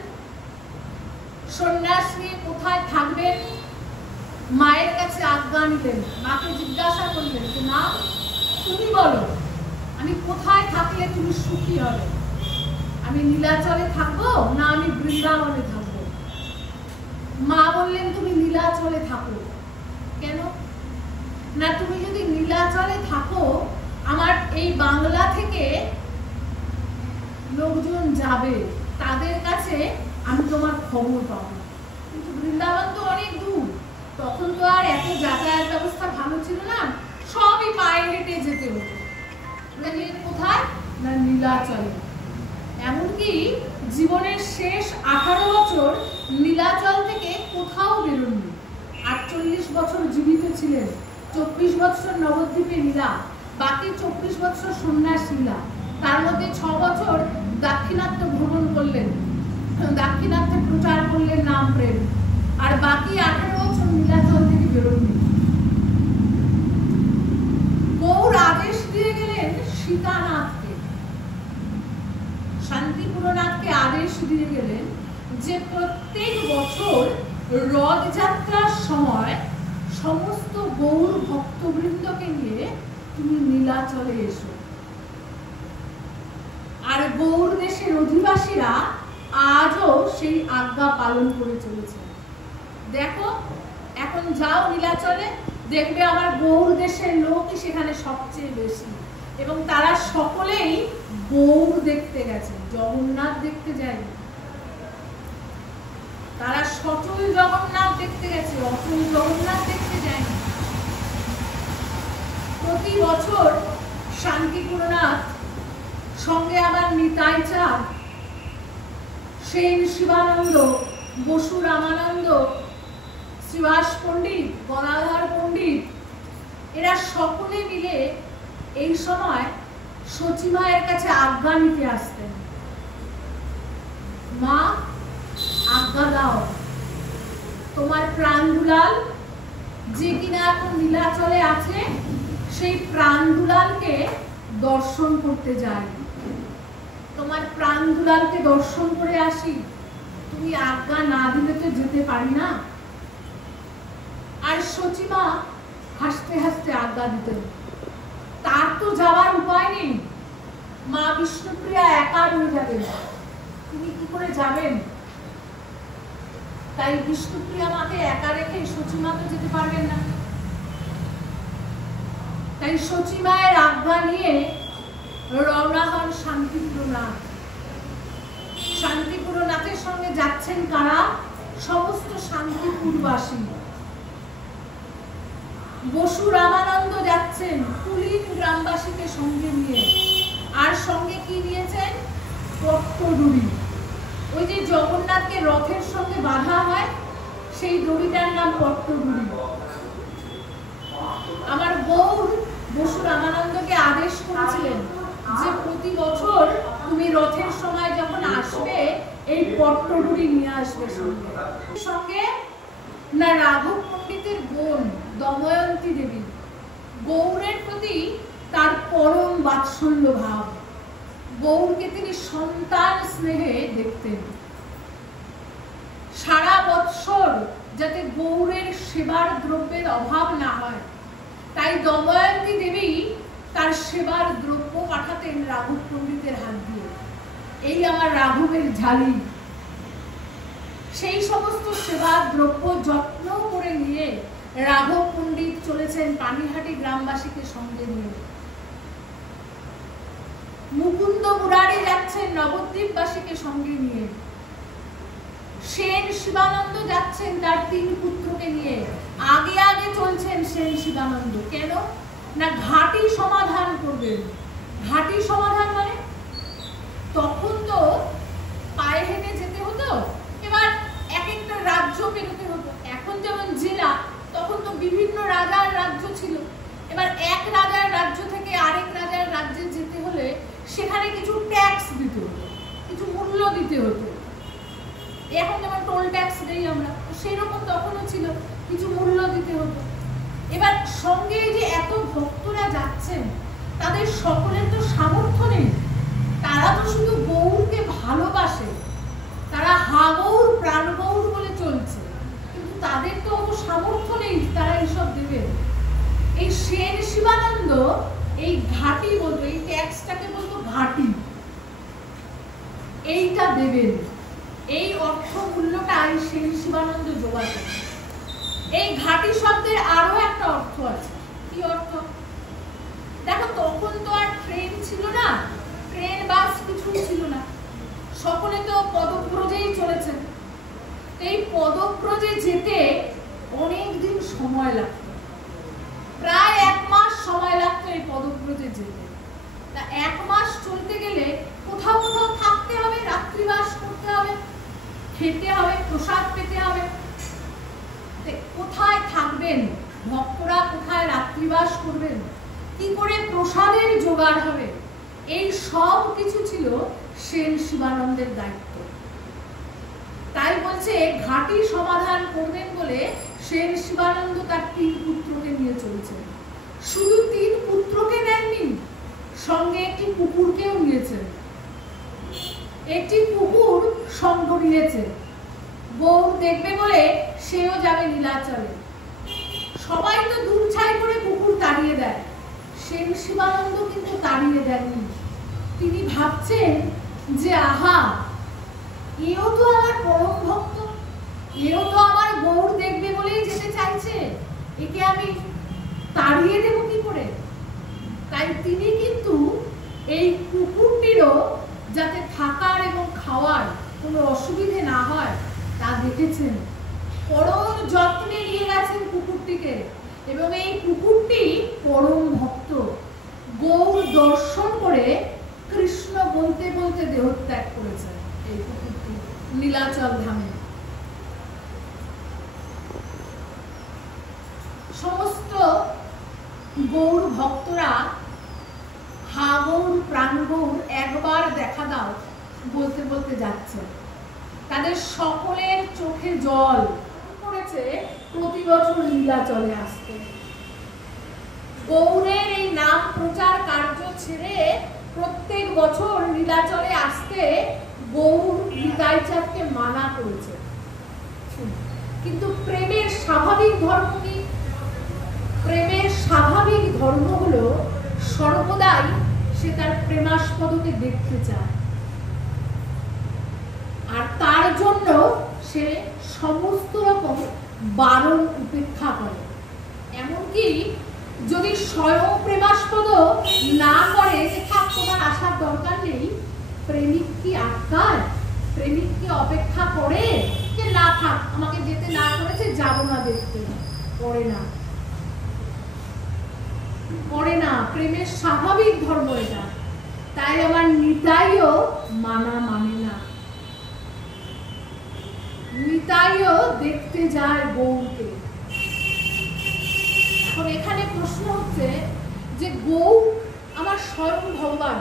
সন্ন্যাস নিয়ে কোথায় থাকবেন? মায়ের কাছে আজ্ঞা নিলেন, মাকে জিজ্ঞাসা করলেন যে মা, তুমি বলো আমি কোথায় থাকলে তুমি সুখী হবে? আমি নীলাচলে থাকবো না আমি বৃন্দাবনে থাকবো? মা বললেন তুমি নীলাচলে থাকো। কেন? না, তুমি যদি নীলাচলে থাকো, আমার এই বাংলা থেকে লোকজন যাবে, তাদের কাছে আমি তোমার খবর পাবো। কিন্তু বৃন্দাবন তো অনেক দূর, তখন তো আর এত যাতায়াত ব্যবস্থা ভালো ছিল না, সবই পায়ে হেঁটে যেতে হতো। কোথায়? না নীলাচলে। এমনকি জীবনের শেষ 18 বছর নীলাচল থেকে কোথাও বেরোননি। 48 বছর জীবিত ছিলেন, 24 বছর নবদ্বীপে লীলা, বাকি 24 বছর সন্ন্যাস লীলা। তার মধ্যে 6 বছর দাক্ষিণাত্য ভ্রমণ করলেন, দাক্ষিণাত্যে প্রচার করলেন নাম প্রেম, আর বাকি 18 বছর নীলাচল থেকে বেরোননি। গৌর আদেশ দিয়ে গেলেন সীতানাথকে, শান্তিপুরনাথকে আদেশ দিয়ে গেলেন যে প্রত্যেক বছর রথযাত্রার সময় সমস্ত গৌর ভক্তবৃন্দকে নিয়ে তুমি নীলাচলে এসো। আর গৌর দেশের অধিবাসীরা আজও সেই আজ্ঞা পালন করে চলেছে। দেখো এখন যাও নীলাচলে, দেখবে আমার গৌর দেশের লোকই সেখানে সবচেয়ে বেশি, এবং তারা সকলেই গৌর দেখতে গেছে, জগন্নাথ দেখতে যায়নি। তারা সচল জগন্নাথ দেখতে গেছে, অচল জগন্নাথ দেখতে যায়নি। প্রতি বছর শান্তিপুরনাথ সঙ্গে আবার নিতাই চাঁদ, সেন শিবানন্দ, বসু রামানন্দ, শ্রীবাস পণ্ডিত, গদাধর পণ্ডিত, এরা সকলে মিলে এই সময় সচিমায়ের কাছে আজ্ঞা নিতে আসতেন। মা, আজ্ঞা দাও, তোমার প্রাণ দুলাল যে কিনা এখন নীলাচলে আছে, সেই প্রাণ দুলালকে দর্শন করতে যাই, তোমার প্রাণ দুলালকে দর্শন করে আসি, তুমি আজ্ঞা না দিলে তো যেতে পারি না। আর সচিমা হাসতে হাসতে আজ্ঞা দিতেন। তার তো যাওয়ার উপায় নেই, মা বিষ্ণুপ্রিয়া একা রয়ে যাবেন, তিনি কি করে যাবেন? তাই বিষ্ণুপ্রিয়া মাকে একা রেখে সচিমা তো যেতে পারবেন না। তাই সচিমায়ের আজ্ঞা নিয়ে রওনা হন শান্তিপুরনাথ। শান্তিপুরনাথের সঙ্গে যাচ্ছেন কারা? সমস্ত শান্তিপুরবাসী। বসু রামানন্দ যাচ্ছেন কুলীন গ্রামবাসীকে সঙ্গে নিয়ে, আর সঙ্গে কি নিয়েছেন? পট্টডুরি। ওই যে জগন্নাথকে রথের সঙ্গে বাঁধা হয়, সেই দড়িটার নাম পট্টডুরি। আমার গৌর বসু রামানন্দকে আদেশ করেছিলেন যে প্রতি বছর তুমি রথের সময় যখন আসবে এই পট্টডুরি নিয়ে আসবে সঙ্গে। সঙ্গে না রাঘব পণ্ডিতের বোন দময়ন্তী দেবী, গৌরের প্রতি তার পরম বাৎসল্য ভাব, গৌরকে তিনি সন্তান স্নেহে দেখতেন। সারা বৎসর যাতে গৌরের সেবার দ্রব্যের অভাব না হয়, তাই দময়ন্তী দেবী তার সেবার দ্রব্য পাঠাতেন রাঘব পণ্ডিতের হাত দিয়ে। এই আমার রাঘবের ঝালি। সেই সমস্ত সেবার দ্রব্য যত্ন করে নিয়ে রাঘব পণ্ডিত চলেছেন পানিহাটি গ্রামবাসীকে সঙ্গে নিয়ে। মুকুন্দ মুরারি যাচ্ছেন নবদ্বীপবাসীকে সঙ্গে নিয়ে। সেন শিবানন্দ যাচ্ছেন তার 3 পুত্রকে নিয়ে। আগে আগে চলছেন সেন শিবানন্দ। কেন না ঘাটি সমাধান করবেন। ঘাটি সমাধান মানে তখন তো পায়ে হেঁটে যেতে হতো, এবার এক একটা রাজ্য পেরোতে হতো। এখন যেমন জেলা, তখন তো বিভিন্ন রাজার রাজ্য ছিল। এবার এক রাজার রাজ্য থেকে আরেক রাজার রাজ্যে যেতে হলে সেখানে কিছু ট্যাক্স দিতে হতো, কিছু মূল্য দিতে হতো। এখন যেমন টোল ট্যাক্স দেই আমরা, সেই রকম তখনও ছিল, কিছু মূল্য দিতে হতো। এবার সঙ্গে যে এত ভক্তরা যাচ্ছেন, তাদের সকলের তো সামর্থ্য নেই। তারা তো শুধু গৌরকে ভালোবাসে, তারা হা গৌর প্রাণ গৌর বলে চলছে, কিন্তু তাদের তো অত সামর্থ্য নেই তারা এইসব দেবে। এই সেন শিবানন্দ এই ঘাটি বলতো, এই ট্যাক্সটাকে বলতো ঘাটি, এইটা দেবেন। এই অর্থ মূল্যটা এই সেন শিবানন্দ জোগাতেন। এই ঘাটি শব্দের আরো একটা অর্থ আছে। কি অর্থ? দেখো তখন তো আর ট্রেন ছিল না, ট্রেন বাস কিছু ছিল না, সকলে তো পদব্রজেই চলেছেন। এই পদব্রজে যেতে অনেক দিন সময় লাগতো, প্রায় 1 মাস সময় লাগতো এই পদব্রজে যেতে। তা 1 মাস চলতে গেলে কোথাও কোথাও থাকতে হবে, রাত্রিবাস করতে হবে, খেতে হবে, প্রসাদ পেতে হবে। কোথায় থাকবেন ভক্তরা, কোথায় রাত্রিবাস করবেন, কি করে প্রসাদের জোগাড় হবে, এই সব কিছু ছিল সেন শিবানন্দের দায়িত্ব। তাই বলছে ঘাটি সমাধান করবেন বলে সেন শিবানন্দ তার 3 পুত্রকে নিয়ে চলছেন। শুধু 3 পুত্রকে নেননি, সঙ্গে একটি কুকুরকেও নিয়েছেন। একটি কুকুর সঙ্গ নিয়েছে, বউ দেখবে বলে সেও যাবে নীলাচলে। সবাই তো দূর ছাই করে কুকুর তাড়িয়ে দেয়, সেন শিবানন্দ কিন্তু তাড়িয়ে দেননি। তিনি ভাবছেন যে আহা, এও তো আমার পরম ভক্ত, এও তো আমার গৌর দেখবে বলেই যেতে চাইছে, একে আমি তাড়িয়ে দেব কি করে? তাই তিনি কিন্তু এই কুকুরটিরও যাতে থাকার এবং খাওয়ার কোনো অসুবিধে না হয় তা দেখেছেন। পরম যত্নে নিয়ে গেছেন কুকুরটিকে, এবং এই কুকুরটি পরম ভক্ত। গৌর দর্শন করে কৃষ্ণ বলতে বলতে দেহত্যাগ করেছেন এই কুকুরটি নীলাচল ধামে। সমস্ত গৌর ভক্তরা হা গৌর প্রাণ গৌর একবার দেখা দাও বলতে বলতে যাচ্ছে। তাদের সকলের চোখে জল পড়েছে প্রতি বছর নীলাচলে আসতে। গৌরের এই নাম প্রচার কার্য ছেড়ে প্রত্যেক বছর নীলাচলে আসতে গৌর নিতাইচাঁদকে মানা করেছে। কিন্তু প্রেমের স্বাভাবিক ধর্ম কি? প্রেমের স্বাভাবিক ধর্ম হলো সর্বদাই সে তার প্রেমাস্পদকে দেখতে চায়, আর তার জন্য সে সমস্ত রকম বারণ উপেক্ষা করে। এমনকি যদি স্বয়ং প্রেমাস্পদ না করে যে থাক তোমার আসার দরকার নেই, প্রেমিক কি আটকায়? প্রেমিক কি অপেক্ষা করে যে না থাক, আমাকে যেতে না করেছে যাব না দেখতে? করে না, করে না। প্রেমের স্বাভাবিক ধর্ম এটা। তাই আমার নিতাইও মানা মানে না, নিতাইও দেখতে যায় গৌরকে। এখন এখানে প্রশ্ন হচ্ছে যে গৌর আমার স্বয়ং ভগবান,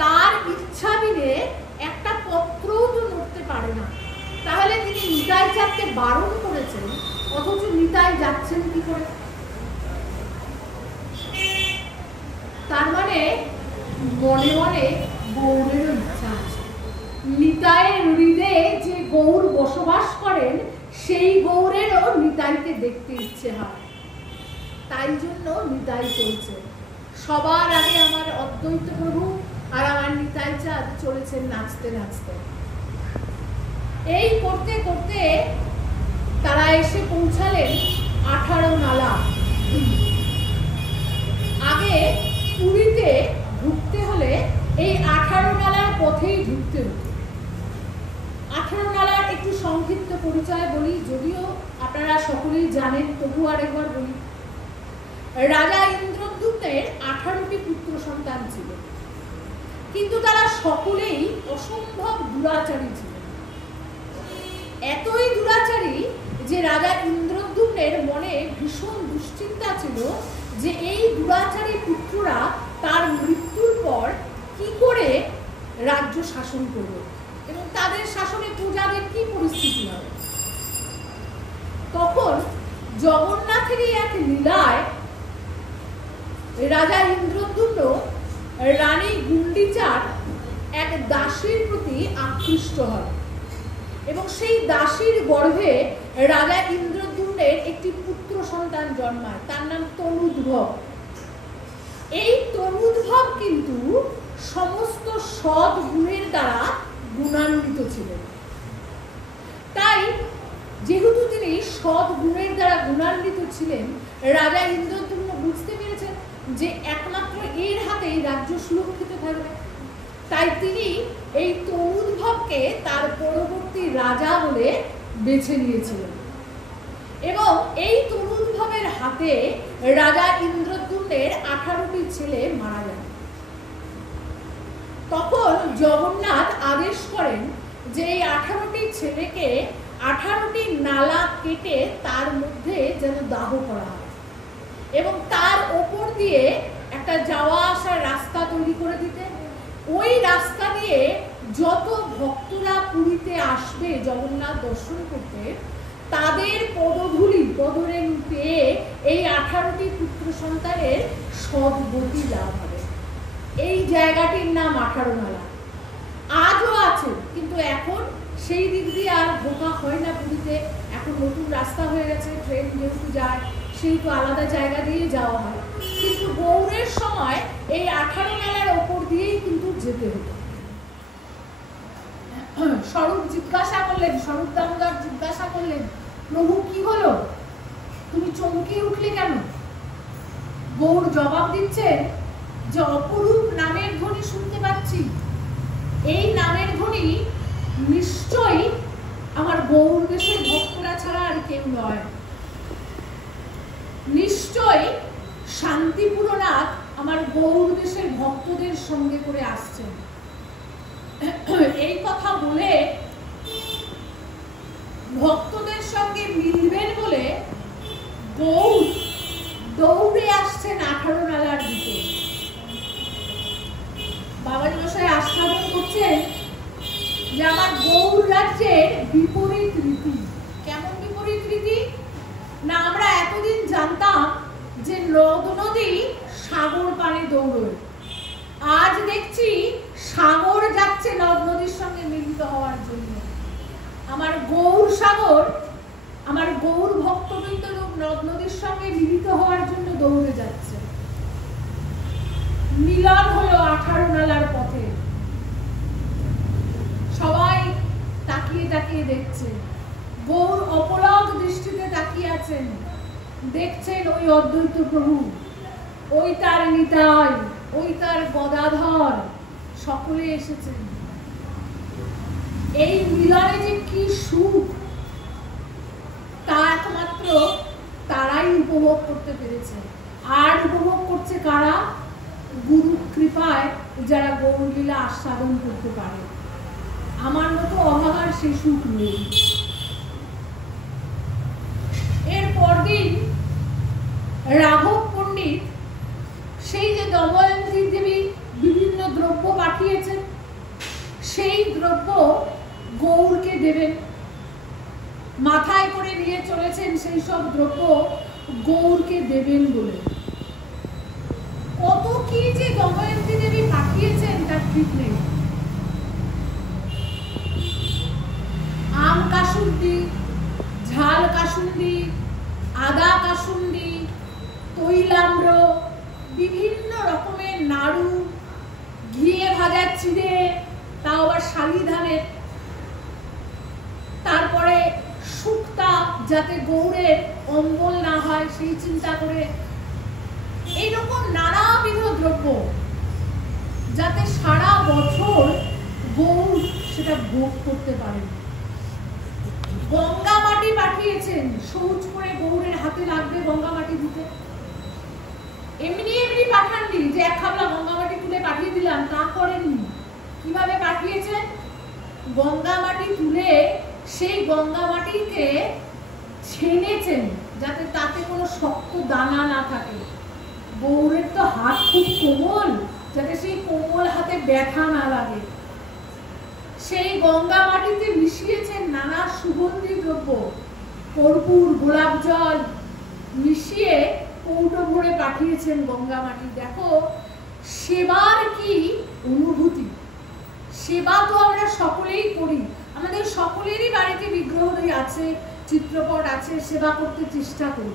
তার ইচ্ছা বিনে একটা পত্রও তো নড়তে পারে না, তাহলে তিনি নিতাই চাঁদকে বারণ করেছেন, অথচ নিতাই যাচ্ছেন কি করে? তার মানে মনে মনে গৌরেরও ইচ্ছা আছে। নিতাইয়ের হৃদয়ে যে গৌর বসবাস করেন, সেই গৌরেরও নিতাইকে দেখতে ইচ্ছে হয়, তাই জন্য নিতাই চলছে। সবার আগে আমার অদ্বৈত প্রভু আর আমার নিতাই চাঁদ চলেছেন নাচতে নাচতে। এই করতে করতে তারা এসে পৌঁছালেন 18 নালা। আগে পুরীতে ঢুকতে হলে এই 18 নালার পথেই ঢুকতে হতো। 18 নালার একটু সংক্ষিপ্ত পরিচয় বলি, যদিও আপনারা সকলেই জানেন, তবু আরেকবার বলি। রাজা ইন্দ্রদ্যুম্নের 18টি পুত্র সন্তান ছিল, কিন্তু তারা সকলেই অসম্ভব দুরাচারী ছিল। এতই দুরাচারী যে রাজা ইন্দ্রদ্যুম্নের মনে ভীষণ দুশ্চিন্তা ছিল যে এই দুরাচারী পুত্ররা তার মৃত্যুর পর কি করে রাজ্য শাসন করবে এবং তাদের শাসনে প্রজাদের কি পরিস্থিতি হবে। তখন জগন্নাথেরই এক লীলায় রাজা ইন্দ্রদ্যুম্ন রানী গুন্ডিচার এক দাসীর প্রতি আকৃষ্ট হয়, এবং সেই দাসীর গর্ভে রাজা ইন্দ্রদ্যুম্নের একটি পুত্র সন্তান জন্মায়, তার নাম তনুদ্ভব। এই তনুদ্ভব কিন্তু সমস্ত সৎ গুণের দ্বারা গুণান্বিত ছিলেন। তাই যেহেতু তিনি সৎ গুণের দ্বারা গুণান্বিত ছিলেন, রাজা ইন্দ্রদ্যুম্ন বুঝতে পেরেছেন যে একমাত্র এর হাতেই রাজ্য সুরক্ষিত থাকবে। তাই তিনি এই তনুদ্ভবকে তার পরবর্তী রাজা বলে বেছে নিয়েছিলেন, এবং এই তনুদ্ভবের হাতে রাজা ইন্দ্রদ্যুম্নের 18টি ছেলে মারা যান। তখন জগন্নাথ আদেশ করেন যে এই 18টি ছেলেকে 18টি নালা কেটে তার মধ্যে যেন দাহ করা হয়, এবং তার ওপর দিয়ে একটা যাওয়া আসার রাস্তা তৈরি করে দিতেন, ওই রাস্তা দিয়ে যত ভক্তরা পুরীতে আসবে জগন্নাথ দর্শন করতে, তাদের পদধূলি পদরেণু পেয়ে এই 18টি পুত্র সন্তানের সদ্গতি লাভ হবে। এই জায়গাটির নাম 18 নালা। আজও আছে, কিন্তু এখন সেই দিক দিয়ে আর ঢোকা হয় না পুরীতে। এখন নতুন রাস্তা হয়ে গেছে, ট্রেন যেহেতু যায় সেহেতু আলাদা জায়গা দিয়ে যাওয়া হয়। কিন্তু গৌড়ের সময় এই 18 নালার ওপর দিয়েই কিন্তু যেতে হতো। স্বরূপ জিজ্ঞাসা করলেন, স্বরূপ দামোদর জিজ্ঞাসা করলেন, প্রভু কি হলো, তুমি চমকে উঠলে কেন? গৌড় জবাব দিচ্ছে যে অপরূপ নামের ধ্বনি শুনতে পাচ্ছি। এই নামের ধ্বনি নিশ্চয়ই আমার গৌড় দেশের ভক্তরা ছাড়া আর কেউ নয়। নিশ্চয়ই শান্তিপুরনাথ আমার গৌড় দেশের ভক্তদের সঙ্গে করে আসছেন। এই কথা বলে ভক্তদের সঙ্গে মিলবেন বলে গৌড় দৌড়ে আসছেন 18 নালার দিকে। বাবাজি মশাই আস্বাদন করছেন যে আমার গৌড় রাজ্যের বিপরীত রীতি। কেমন বিপরীত রীতি? না, আমরা এতদিন জানতাম যে নদ নদী সাগর পানে দৌড়য়। আজ দেখছি সাগর যাচ্ছে নদ নদীর সঙ্গে মিলিত হওয়ার জন্য। আমার গৌর সাগর, আমার গৌর ভক্তবৃন্দ নদ নদীর সঙ্গে মিলিত হওয়ার জন্য দৌড়ে যাচ্ছে। মিলন হলো 18 নালার পথে। সবাই তাকিয়ে তাকিয়ে দেখছে। গৌর অপলক দৃষ্টিতে তাকিয়ে আছেন, দেখছেন ওই অদ্বৈত প্রভু, ওই তার নিতাই, ওই তার গদাধর, সকলে এসেছেন। এই মিলনে যে কি সুখ তা একমাত্র তারাই উপভোগ করতে পেরেছে। আর উপভোগ করছে কারা? গুরু কৃপায় যারা গৌরলীলা আস্বাদন করতে পারে। আমার মতো অভাগার সেই সুখ নেই। এর পরদিন রাঘব পণ্ডিত সেই যে দময়ন্তী দেবী বিভিন্ন দ্রব্য পাঠিয়েছেন, সেই দ্রব্য গৌরকে দেবেন। মাথায় করে নিয়ে চলেছেন সেই সব দ্রব্য গৌরকে দেবেন বলে। কত কি যে দময়ন্তী দেবী পাঠিয়েছেন তার ঠিক নেই। আম কাসুন্দি, ঝাল কাসুন্দি, আদা কাসুন্দি, তৈলাম্র, বিভিন্ন রকমের নাড়ু, ঘিয়ে ভাজা চিড়ে, তাও আবার শালি ধানের, তারপরে শুক্তা যাতে গৌড়ের অম্বল না হয় সেই চিন্তা করে, এইরকম নানাবিধ দ্রব্য যাতে সারা বছর গৌড় সেটা ভোগ করতে পারে। গঙ্গা মাটি পাঠিয়েছেন, সহজ করে গৌড়ের হাতে লাগবে গঙ্গা মাটি দিতে। এমনি এমনি পাঠাননি যে এক খাবলা গঙ্গা মাটি তুলে পাঠিয়ে দিলাম, তা করেননি। কিভাবে পাঠিয়েছেন? গঙ্গা মাটি তুলে সেই গঙ্গা মাটিকে ছেনেছেন যাতে তাতে কোনো শক্ত দানা না থাকে। গৌড়ের তো হাত খুব কোমল, যাতে সেই কোমল হাতে ব্যথা না লাগে। সেই গঙ্গা মাটিতে মিশিয়েছেন নানা সুগন্ধি দ্রব্য, কর্পূর, গোলাপ জল মিশিয়ে কৌটো ভরে পাঠিয়েছেন গঙ্গা মাটি। দেখো সেবার কি অনুভূতি। সেবা তো আমরা সকলেই করি, আমাদের সকলেরই বাড়িতে বিগ্রহ আছে, চিত্রপট আছে, সেবা করতে চেষ্টা করি।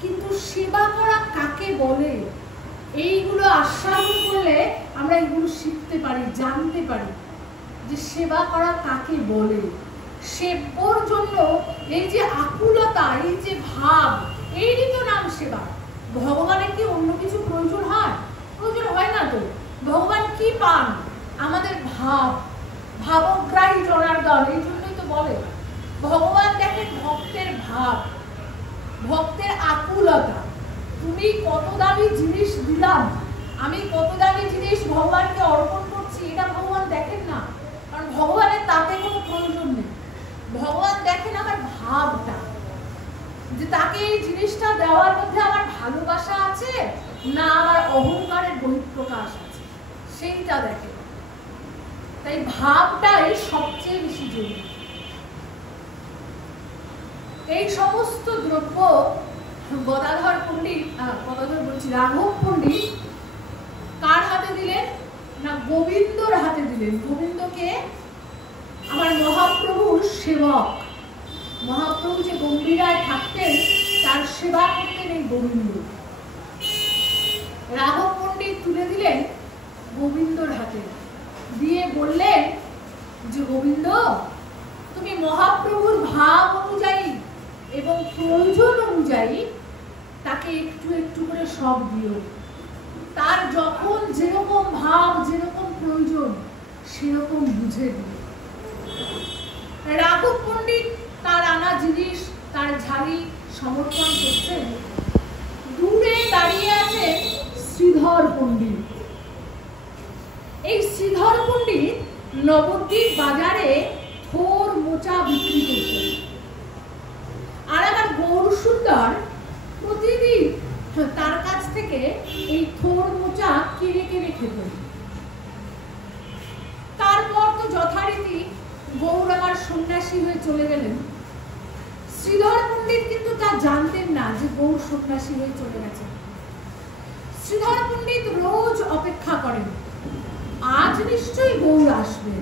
কিন্তু সেবা করা কাকে বলে, এইগুলো আস্বাদন করলে আমরা এগুলো শিখতে পারি, জানতে পারি যে সেবা করা কাকে বলে। সেবার জন্য এই যে আকুলতা, এই যে ভাব, এরই তো নাম সেবা। ভগবানের কি অন্য কিছু প্রয়োজন হয়? প্রয়োজন হয় না তো। ভগবান কি পান? আমাদের ভাব, ভাবগ্রাহী জনার্দন, এই জন্যই তো বলে ভগবান দেখেন ভক্তের ভাব, ভক্তের আকুলতা। তুমি কত দামি জিনিস দিলাম, আমি কত দামি জিনিস ভগবানকে অর্পণ করছি, এটা ভগবান দেখেন না। কারণ ভগবানের তাতে কোনো প্রয়োজন নেই। ভগবান দেখেন আমার ভাবটা, যে তাকে এই জিনিসটা দেওয়ার মধ্যে আমার ভালোবাসা আছে না আমার অহংকারের বহিঃপ্রকাশ আছে, সেইটা দেখেন। তাই ভাবটাই সবচেয়ে বেশি জরুরি। এই সমস্ত দ্রব্য গদাধর বলছি রাঘব পণ্ডিত কার হাতে দিলেন না গোবিন্দর হাতে দিলেন। গোবিন্দকে আমার মহাপ্রভুর সেবক, মহাপ্রভু যে গম্ভীরায় থাকতেন তার সেবা করতেন এই গোবিন্দ। রাঘব পণ্ডিত তুলে দিলেন গোবিন্দর হাতে, দিয়ে বললেন যে গোবিন্দ তুমি মহাপ্রভুর ভাব অনুযায়ী এবং প্রয়োজন অনুযায়ী তাকে একটু একটু করে সব দিও। তার যখন যেরকম ভাব যেরকম প্রয়োজন সেরকম বুঝে দিও। রাঘব পণ্ডিত তার আনা জিনিস তার ঝালি সমর্পণ করছেন। দূরে দাঁড়িয়ে আছে শ্রীধর পণ্ডিত। এই শ্রীধর পণ্ডিত নবদ্বীপ বাজারে থোর মোচা বিক্রি করতেন। আর আমার গৌর সুন্দর প্রতিদিন তার কাছ থেকে এই থোর মোচা কিনে কিনে খেতেন। তারপর তো যথারীতি গৌর আমার সন্ন্যাসী হয়ে চলে গেলেন। শ্রীধর পণ্ডিত কিন্তু তা জানতেন না যে গৌর সন্ন্যাসী হয়ে চলে গেছে। শ্রীধর পণ্ডিত রোজ অপেক্ষা করেন, আজ নিশ্চয়ই গৌর আসবে,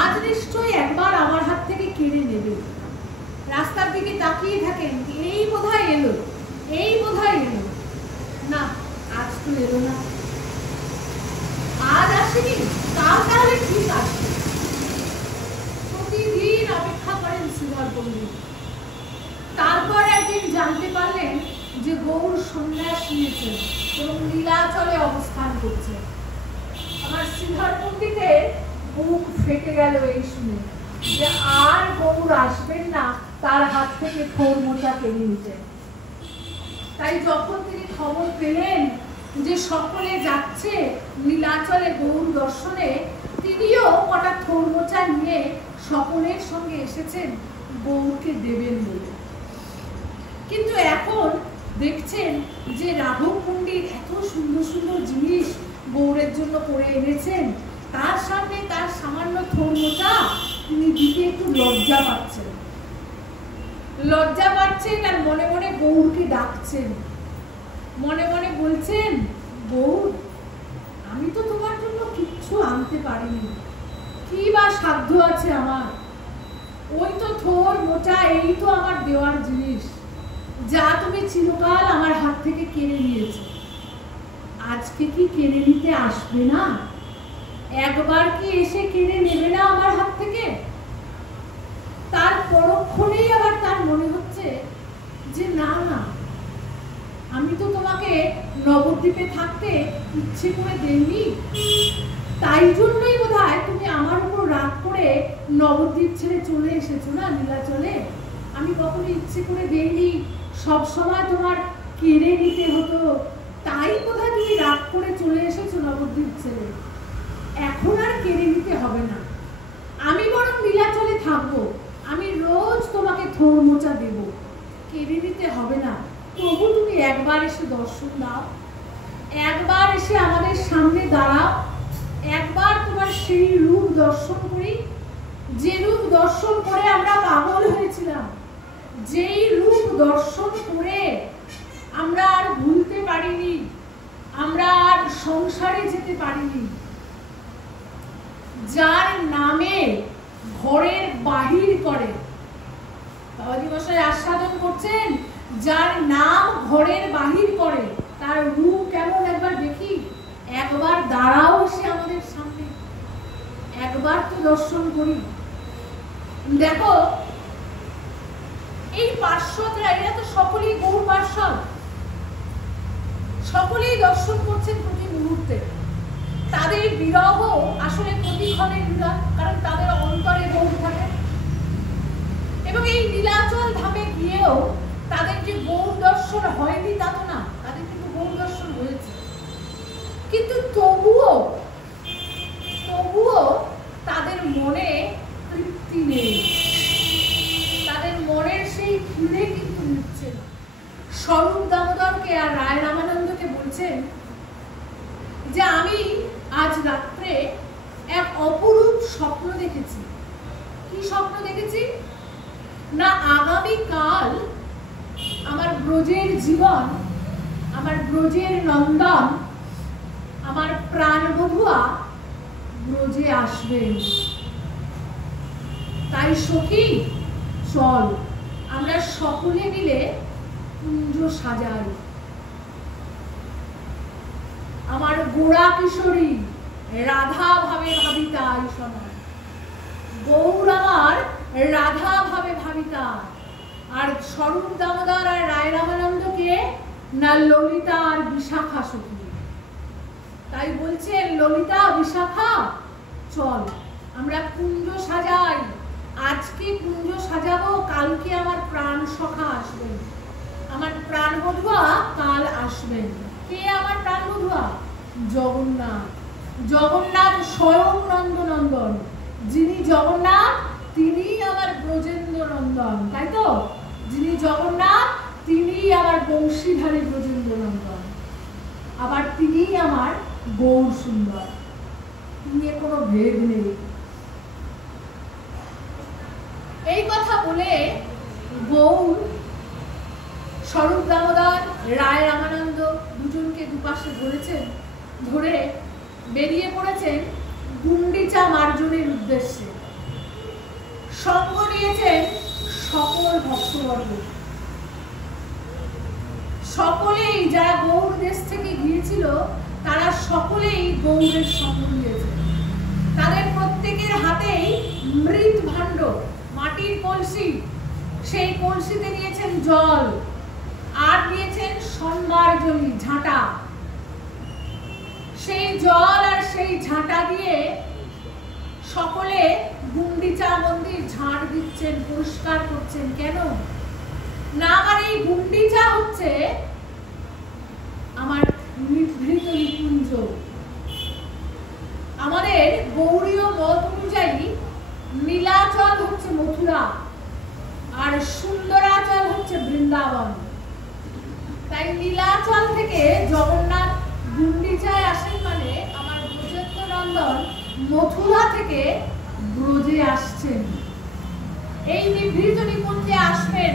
আজ নিশ্চয়ই একবার আমার হাত থেকে কেড়ে নেবে। রাস্তার দিকে তাকিয়ে থাকেন, এই বোধহয় এলো, এই বোধহয় এলো, না আজ তো এলো না, আজ আসেনি, কাল তাহলে ঠিক আসবে। প্রতিদিন অপেক্ষা করেন শ্রীধর পণ্ডিত। তারপর একদিন জানতে পারলেন যে গৌর সন্ন্যাস নিয়েছেন এবং নীলাচলে অবস্থান করছে। আমার শ্রীধর পণ্ডিতের বুক ফেটে গেল এই শুনে যে আর গৌর আসবেন না তার হাত থেকে থোর মোচা কেড়ে নিতে। তাই যখন তিনি খবর পেলেন যে সকলে যাচ্ছে নীলাচলে গৌর দর্শনে, তিনিও কটা থোর মোচা নিয়ে সকলের সঙ্গে এসেছেন গৌরকে দেবেন বলে। কিন্তু এখন দেখছেন যে রাঘব পণ্ডিত এত সুন্দর সুন্দর জিনিস গৌরের জন্য করে এনেছেন, তার সামনে তার সামান্য থোর মোচা তিনি দিতে একটু লজ্জা পাচ্ছেন, লজ্জা পাচ্ছেন। আর মনে মনে গৌরকে ডাকছেন, মনে মনে বলছেন গৌর আমি তো তোমার জন্য কিচ্ছু আনতে পারিনি, কি বা সাধ্য আছে আমার, ওই তো থোর মোচা, এই তো আমার দেওয়ার জিনিস যা তুমি চিরকাল আমার হাত থেকে কেড়ে নিয়েছো। আজকে কি কেড়ে নিতে আসবে না? একবার কি এসে কেড়ে নেবে না আমার হাত থেকে? তার পরক্ষণেই আবার তার মনে হচ্ছে যে না না, আমি তো তোমাকে নবদ্বীপে থাকতে ইচ্ছে করে দেইনি, তাই জন্যই বোধহয় তুমি আমার উপর রাগ করে নবদ্বীপ ছেড়ে চলে এসেছো না নীলাচলে। আমি কখনো ইচ্ছে করে দেইনি, সব সময় তোমার কেড়ে নিতে হতো, তাই বোধহয় তুমি রাগ করে চলে এসেছো নবদ্বীপ ছেড়ে। এখন আর কেড়ে নিতে হবে না, আমি বরং নীলাচলে থাকবো, আমি রোজ তোমাকে থোর মোচা দেব, কেড়ে নিতে হবে না। তবু তুমি একবার এসে দর্শন দাও, একবার এসে আমাদের সামনে দাঁড়াও, একবার তোমার সেই রূপ দর্শন করি, যে রূপ দর্শন করে আমরা পাগল হয়েছিলাম, যেই রূপ দর্শন করে আমরা আর ভুলতে পারিনি, আমরা আর সংসারে যেতে পারিনি, যার নামে ঘরের বাহির করে, বাবাজি মশাই আস্বাদন করছেন, যার নাম ঘরের বাহির করে তার রূপ কেমন একবার দেখি, একবার দাঁড়াও সে আমাদের সামনে, একবার তো দর্শন করি। দেখো এই পার্শ্বদরা, এরা তো সকলেই গৌর পার্শ্বদ, সকলেই দর্শন করছেন প্রতি মুহূর্তে। তাদের বিরহ আসলে প্রতিক্ষণের বিরহ, কারণ তাদের অন্তরে গৌর থাকে। এবং এই নীলাচল ধামে গিয়েও তাদের যে গৌর দর্শন হয়নি তা তো না, তাদের কিন্তু গৌর দর্শন হয়েছে, কিন্তু তবুও তাদের মনে তৃপ্তি নেই, তাদের মনের সেই খিদে কিন্তু মিটছে না। স্বরূপ দামোদরকে আর রায় রামানন্দকে বলছেন যে আমি আজ রাত্রে এক অপরূপ জীবন, আমার ব্রজের নন্দন, আমার প্রাণ বধুয়া ব্রজে আসবেন। তাই সখী চল আমরা সকলে মিলে কুঞ্জ সাজাই। আমার গোড়া কিশোরী রাধা ভাবে ভাবিতা, গৌর আমার রাধা ভাবে ভাবিতা, আর স্বরূপ দামোদর আর রায় রামানন্দকে না ললিতা আর বিশাখা সখী। তাই বলছেন ললিতা বিশাখা চল আমরা কুঞ্জ সাজাই। আজকে কুঞ্জ সাজাবো, কালকে আমার প্রাণ সখা আসবেন, আমার প্রাণ বধুয়া কাল আসবেন। কে আমার প্রাণ বধুয়া? জগন্নাথ। জগন্নাথ স্বয়ং নন্দনন্দন, যিনি জগন্নাথ তিনি আমার ব্রজেন্দ্র নন্দন, তাই তো? যিনি জগন্নাথ তিনি আমার বংশীধারী ব্রজেন্দ্র নন্দন, আবার তিনি আমার গৌর সুন্দর, নিয়ে কোনো ভেদ নেই। এই কথা বলে গৌর স্বরূপ দামোদর রায় রামানন্দ দুজনকে দুপাশে ধরেছেন, ধরে বেরিয়ে পড়েছেন গুন্ডিচা মার্জনের উদ্দেশ্যে। সঙ্গ নিয়েছেন সকল ভক্তবর্গ, সকলেই যারা গৌর দেশ থেকে গিয়েছিল তারা সকলেই গৌরের সঙ্গ নিয়েছে। তাদের প্রত্যেকের হাতেই মৃৎ ভাণ্ড, মাটির কলসি, সেই কলসিতে নিয়েছেন জল, আর নিয়েছেন সন্মার্জনী ঝাঁটা। সেই জল আর সেই ঝাঁটা দিয়ে সকলে গুন্ডিচা মন্দির ঝাড় দিচ্ছেন, পরিষ্কার করছেন। কেন না? আমার এই গুন্ডিচা হচ্ছে আমার নিভৃত নিকুঞ্জ। আমাদের গৌড়ীয় মত অনুযায়ী নীলাচল হচ্ছে মথুরা আর সুন্দরাচল হচ্ছে বৃন্দাবন। তাই নীলাচল থেকে জগন্নাথ গুন্ডিচায় আসেন, মানে আমার ব্রজেন্দ্র নন্দন মথুরা থেকে ব্রজে আসছেন, এই নিভৃত নিকুঞ্জে আসবেন।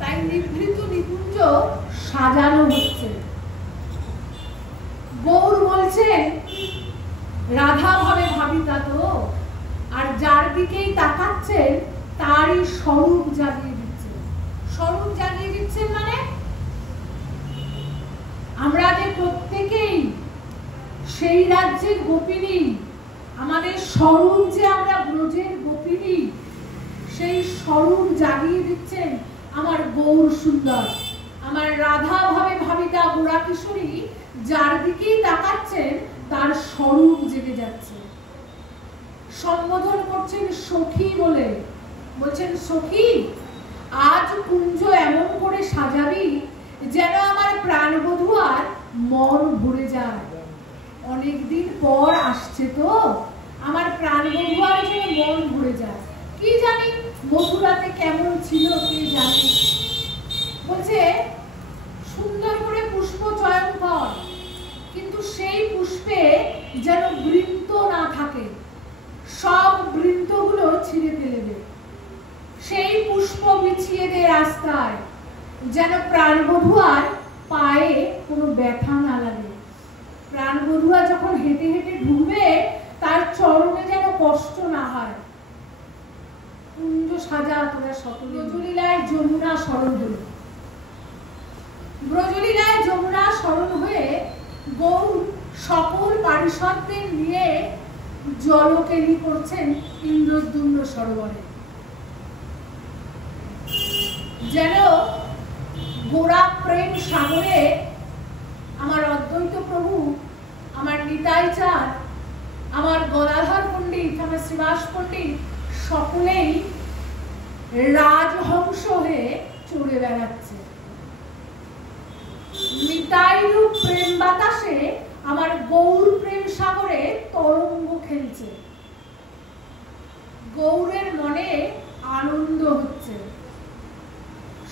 তাই নিভৃত নিকুঞ্জ সাজানো হচ্ছে। গৌর বলছেন রাধা ভাবে ভাবিতা তো, আর যার দিকেই তাকাচ্ছেন তারই স্বরূপ জাগিয়ে দিচ্ছেন। স্বরূপ জাগিয়ে দিচ্ছেন মানে আমরা যে প্রত্যেকেই সেই রাজ্যের গোপিনী, আমাদের স্বরূপ যে আমরা ব্রজের গোপিনী, সেই স্বরূপ জাগিয়ে দিচ্ছেন আমার গৌর সুন্দর, আমার রাধা ভাবে ভাবিতা গোড়া কিশোরী। যার দিকেই তাকাচ্ছেন তার স্বরূপ জেগে যাচ্ছে। সম্বোধন করছেন সখী বলে, বলছেন সখী আজ কুঞ্জ এমন করে সাজাবি যেন আমার প্রাণ বধুয়ার মন ভরে যায়। অনেকদিন পর আসছে তো, আমার প্রাণ বধুয়ার যেন মন ভরে যায়। কি জানি মথুরাতে কেমন ছিল কে জানে। বলছে সুন্দর করে পুষ্প চয়ন কর, কিন্তু সেই পুষ্পে যেন বৃন্ত না থাকে, সব বৃন্তগুলো ছিঁড়ে ফেলে দে। সেই পুষ্প বিছিয়ে দে রাস্তায়, যেন প্রাণ বধুয়ার পায়ে কোনো ব্যথা না লাগে। প্রাণ বধুয়া যখন হেঁটে হেঁটে ঢুকবে তার চরণে যেন কষ্ট না হয়। কুঞ্জ সাজা তোরা সকলে। ব্রজলীলায় যমুনা স্মরণ হল। ব্রজলীলায় যমুনা স্মরণ হয়ে গৌর সকল পারিষদদের নিয়ে জলকেলি করছেন ইন্দ্রদ্যুম্ন সরোবরে। যেন গোড়া প্রেম সাগরে আমার অদ্বৈত প্রভু, আমার নিতাই চাঁদ, আমার গদাধর পণ্ডিত, আমার শ্রীবাস পণ্ডিত সকলেই রাজহংস হয়ে চড়ে বেড়াচ্ছে। নিতাই রূপ প্রেম বাতাসে আমার গৌর প্রেম সাগরে তরঙ্গ খেলছে। গৌরের মনে আনন্দ হচ্ছে।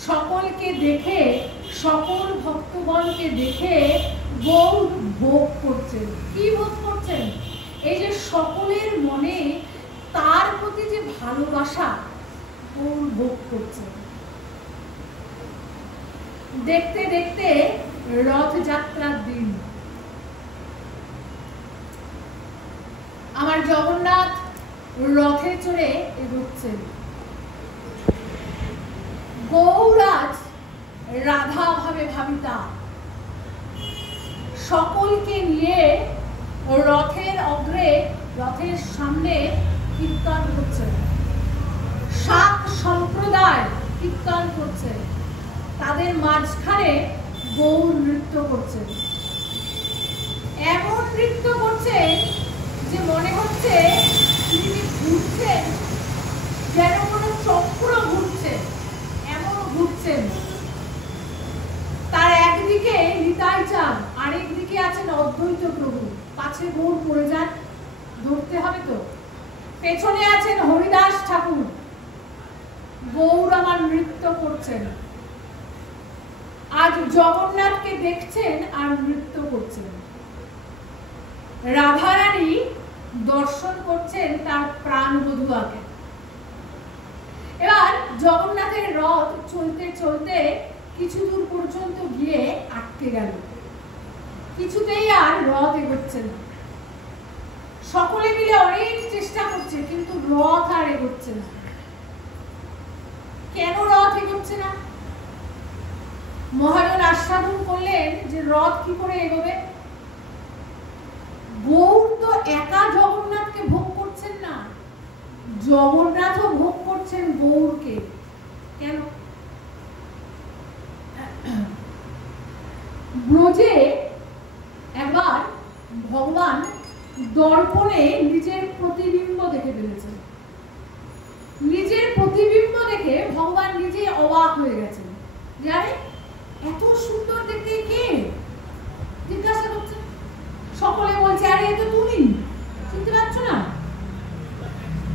সকলকে দেখে, সকল ভক্তগণকে দেখে গৌর ভোগ করছেন। কি ভোগ করছেন? এই যে সকলের মনে তার প্রতি যে ভালোবাসা, গৌর ভোগ করছেন। দেখতে দেখতে রথযাত্রার দিন। আমার জগন্নাথ রথে চড়ে এগোচ্ছেন। গৌরাজ রাধা ভাবে ভাবিতা সকলকে নিয়ে রথের অগ্রে, রথের সামনে কীর্তন করছে। সাত সম্প্রদায় কীর্তন করছে, তাদের মাঝখানে গৌর নৃত্য করছে। এমন নৃত্য করছে যে মনে হচ্ছে তিনি ঘুরছেন, যেন কোনো চক্র ঘুরছে, এমন ঘুরছেন। তার একদিকে নিতাই চাঁদ, আরেক দিকে আছেন অদ্বৈত প্রভু। পাছে গৌর পড়ে যান, ধরতে হবে তো। পেছনে আছেন হরিদাস ঠাকুর। গৌর আমার নৃত্য করছেন। আজ জগন্নাথকে দেখছেন আর নৃত্য করছেন। রাধারানী দর্শন করছেন তার প্রাণ বধূয়াকে। এবার জগন্নাথের রথ চলতে চলতে কিছু দূর পর্যন্ত গিয়ে আটকে গেল। কিছুতেই আর রথ এগোচ্ছে না। সকলে মিলে অনেক চেষ্টা করছে, কিন্তু রথ আর এগোচ্ছে না। কেন রথ এগোচ্ছে না? মহাজন আস্বাদন করলেন যে রথ কি করে এগোবে। গৌর তো একা জগন্নাথকে ভোগ করছেন না, জগন্নাথও ভোগ করছেন গৌরকে। কেন? ব্রজে একবার ভগবান দর্পণে নিজের প্রতিবিম্ব দেখে ফেলেছেন। নিজের প্রতিবিম্ব দেখে ভগবান নিজে অবাক হয়ে গেছেন। জানে এত সুন্দর দেখতে কে? জিজ্ঞাসা করছেন। সকলে বলছে আরে এ তো তুমি, চিনতে পারছো না?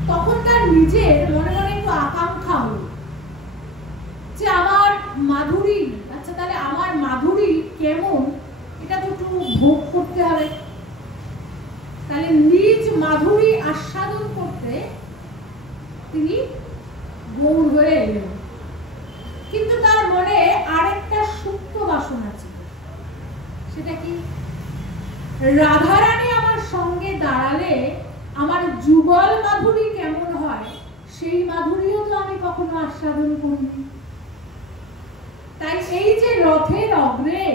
তখন তার নিজের মনে মনে একটু আকাঙ্ক্ষা হলো যে আমার মাধুরী, আচ্ছা তাহলে আমার মাধুরী কেমন, এটা তো একটু ভোগ করতে হবে। তাহলে নিজ মাধুরী আস্বাদন করতে তিনি গৌর হয়ে এলেন। কিন্তু তার মনে আরেকটা সুপ্ত বাসনা ছিল। সেটা কি? রাধারানী আমার সঙ্গে দাঁড়ালে আমার যুগল মাধুরী কেমন হয়, সেই মাধুরীও তো আমি কখনো আস্বাদন করিনি। তাই এই যে রথের অগ্রে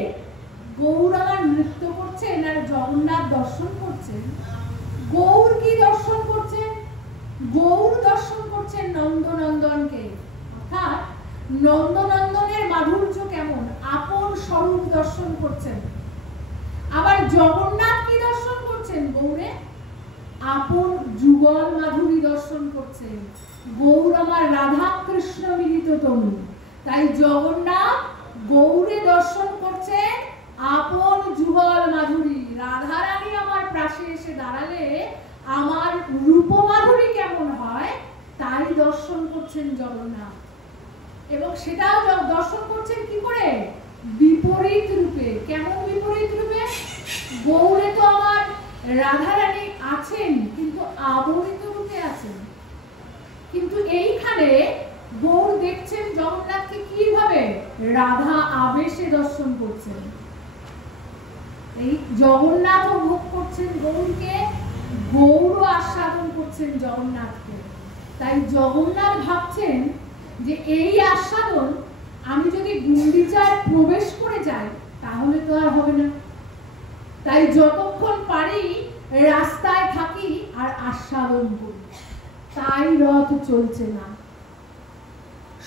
গৌর আমার নৃত্য করছেন আর জগন্নাথ দর্শন করছেন, গৌর কি দর্শন করছেন? গৌর দর্শন করছেন নন্দনন্দনকে। অর্থাৎ নন্দনন্দনের মাধুর্য কেমন, আপন স্বরূপ দর্শন করছেন। আবার জগন্নাথ কি দর্শন করছেন? গৌরে আপন যুগল মাধুরী দর্শন করছেন। গৌর আমার রাধা কৃষ্ণ মিলিত তনু। তাই জগন্নাথ গৌরে দর্শন করছেন আপন যুগল মাধুরী। রাধারানী আমার পাশে এসে দাঁড়ালে আমার রূপ মাধুরী কেমন হয়, তাই দর্শন করছেন জগন্নাথ। এবং সেটাও দর্শন করছেন কি করে? বিপরীত রূপে। কেমন বিপরীত রূপে? গৌরে তো আমার রাধারানী আছেন, কিন্তু আবরিত রূপে আছেন। কিন্তু এইখানে গৌর দেখছেন জগন্নাথকে কিভাবে? রাধা আবেশে দর্শন করছেন। এই জগন্নাথও ভোগ করছেন গৌরকে, গৌরও আস্বাদন করছেন জগন্নাথকে। তাই জগন্নাথ ভাবছেন যে এই আস্বাদন আমি যদি গুন্ডিচায় প্রবেশ করে যাই তাহলে তো আর হবে না। তাই যতক্ষণ পারি রাস্তায় থাকি আর আস্বাদন করি। তাই রথ চলছে না।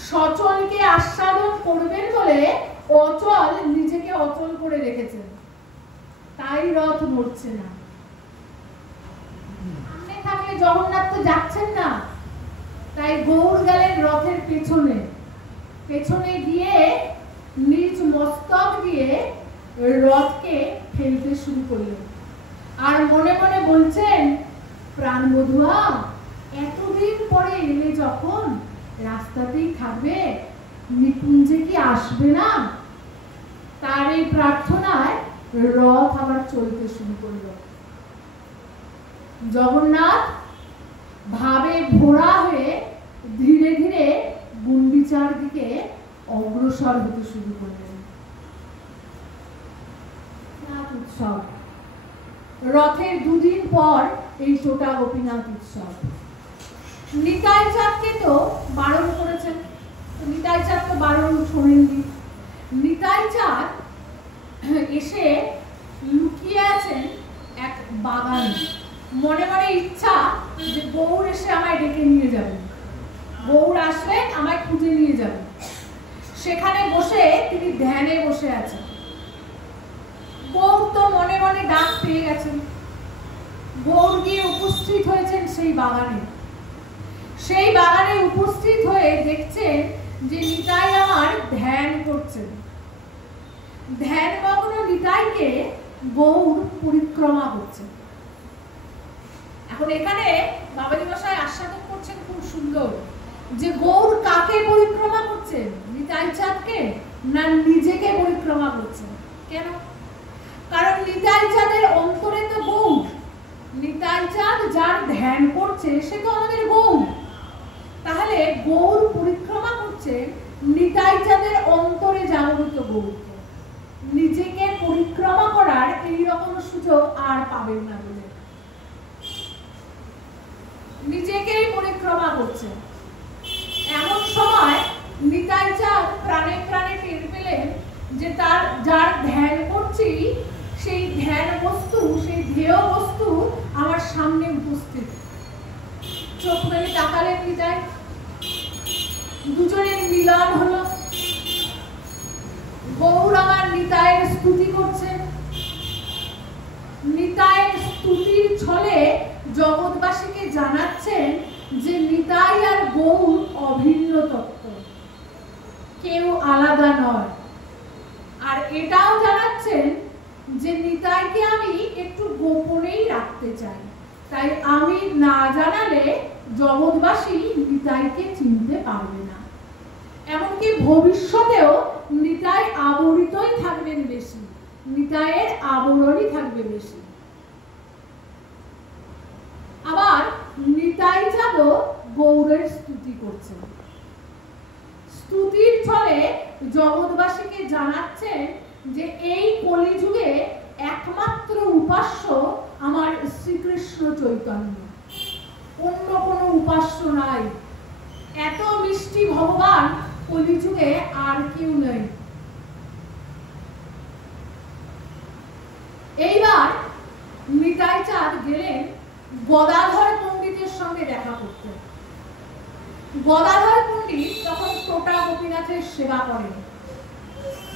সচলকে আস্বাদন করবেন বলে অচল নিজেকে অচল করে রেখেছেন, তাই রথ নড়ছে না। সামনে থাকলে জগন্নাথ তো যাচ্ছেন না, তাই গৌর গেলেন রথের পেছনে। পেছনে গিয়ে নিজ মস্তক দিয়ে রথকে ফেলতে শুরু করলেন। আর মনে মনে বলছেন, প্রাণ বধুয়া এতদিন পরে এলে যখন, রাস্তাতেই থাকবে, নিকুঞ্জে কি আসবে না? তার এই প্রার্থনায় রথ আবার চলতে শুরু করল। জগন্নাথ ভাবে ভরা হয়ে ধীরে ধীরে গুন্ডিচার দিকে অগ্রসর হতে শুরু করলেন। উৎসব। রথের দুদিন পর এই টোটা গোপীনাথ উৎসব। নিতাই চাঁদকে তো বারণ করেছেন, নিতাই চাঁদ তো বারণ শোনেননি। নিতাই চাঁদ এসে লুকিয়ে আছেন এক বাগানে। মনে মনে ইচ্ছা যে গৌর এসে আমায় ডেকে নিয়ে যাবেন, গৌর আসলে আমায় খুঁজে নিয়ে যাবেন। সেখানে বসে তিনি ধ্যানে বসে আছেন। গৌর তো মনে মনে ডাক পেয়ে গেছেন। গৌর গিয়ে উপস্থিত হয়েছেন সেই বাগানে। সেই বাগানে উপস্থিত হয়ে দেখছেন যে নিতাই আমার ধ্যান করছেন। ধ্যানমগ্ন নিতাইকে গৌর পরিক্রমা করছেন। এখন এখানে বাবাজি মশাই আস্বাদন করছেন খুব সুন্দর যে গৌর কাকে পরিক্রমা করছেন, নিতাই চাঁদকে না নিজেকে পরিক্রমা করছেন? কেন? কারণ নিতাই চাঁদের অন্তরে তো গৌর। নিতাই চাঁদ যার ধ্যান করছে সে তো আমাদের গৌর। তাহলে গৌর পরিক্রমা করছে নিতাই চাঁদের অন্তরে জাগরিত গৌরকে। নিজেকে পরিক্রমা করার এই রকম সুযোগ আর পাবেন না বলে নিজেকেই পরিক্রমা করছে। এমন সময় নিতাই চাঁদ প্রাণে প্রাণে টের পেলেন যে তার যার ধ্যান করছি সেই ধ্যান বস্তু, সেই ধ্যেয় বস্তু আমার সামনে উপস্থিত। চোখ মেলে তাকালেন নিতাই, দুজনের মিলন হলো। গৌর আমার নিতাইয়ের স্তুতি করছেন। নিতাইয়ের স্তুতির ছলে জগৎবাসীকে জানাচ্ছেন যে নিতাই আর গৌর অভিন্ন তত্ত্ব, কেউ আলাদা নয়। আর এটাও জানাচ্ছেন যে নিতাইকে আমি একটু গোপনেই রাখতে চাই, তাই আমি না জানালে জগৎবাসী নিতাইকে চিনতে পারবে না। এমনকি ভবিষ্যতেও নিতাই আবরিতই থাকবেন বেশি, নিতাইয়ের আবরণই থাকবে বেশি। আবার নিতাই চাঁদও গৌরের স্তুতি করছেন। স্তুতির ছলে জগৎবাসীকে জানাচ্ছেন যে এই কলিযুগে একমাত্র উপাস্য আমার শ্রীকৃষ্ণ চৈতন্য, অন্য কোনো উপাস্য নাই। এত মিষ্টি ভগবান কলিযুগে আর কেউ নেই। এইবার নিতাই চাঁদ গেলেন গদাধর পণ্ডিতের সঙ্গে দেখা করতে। গদাধর পণ্ডিত তখন টোটা গোপীনাথের সেবা করেন।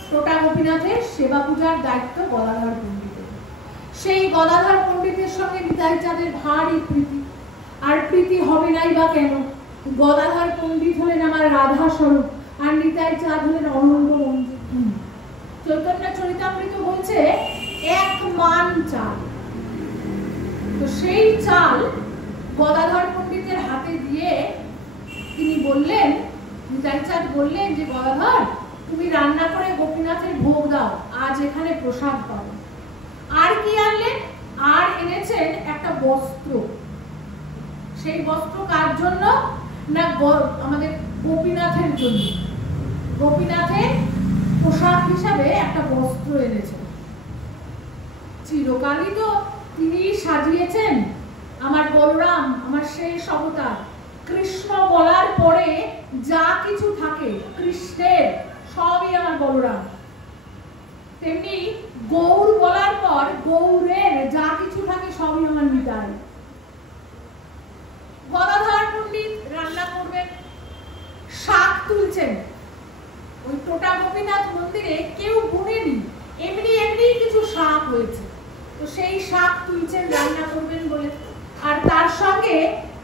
টোটা গোপীনাথের সেবা পূজার দায়িত্ব গদাধর পণ্ডিতের। সেই গদাধর পণ্ডিতের সঙ্গে নিতাই চাঁদের ভারী প্রীতি। আর প্রীতি হবে নাই বা কেন? গদাধর পণ্ডিত হলেন আমার রাধা স্বরূপ, আর নিতাই চাঁদ হলেন অনন্ত মঞ্জুর। চৈতন্য চরিতামৃত বলছে 1 মান চাল। তো সেই চাল গদাধর পণ্ডিতের হাতে দিয়ে তিনি বললেন, নিতাই চাঁদ বললেন যে গদাধর তুমি রান্না করে গোপীনাথের ভোগ দাও, আজ এখানে প্রসাদ পাবো। আর কি আনলেন? আর এনেছেন একটা বস্ত্র। সেই বস্ত্র কার জন্য? না আমাদের গোপীনাথের জন্য। গোপীনাথের পোশাক হিসাবে একটা বস্ত্র এনেছেন। চিরকালই তো তিনি সাজিয়েছেন আমার বলরাম, আমার শেষ অবতার। কৃষ্ণ বলার পরে যা কিছু থাকে কৃষ্ণের, সবই আমার বলরাম। তেমনি গৌর বলার পর গৌরের যা কিছু থাকে সবই আমার নিতাই। গদাধর পণ্ডিত রান্না করবেন, শাক তুলছেন। ওই টোটা গোপীনাথ মন্দিরে কেউ গুনেনি, এমনি এমনি কিছু শাক হয়েছে। তো সেই শাক তুলছেন রান্না করবেন বলে। আর তার সঙ্গে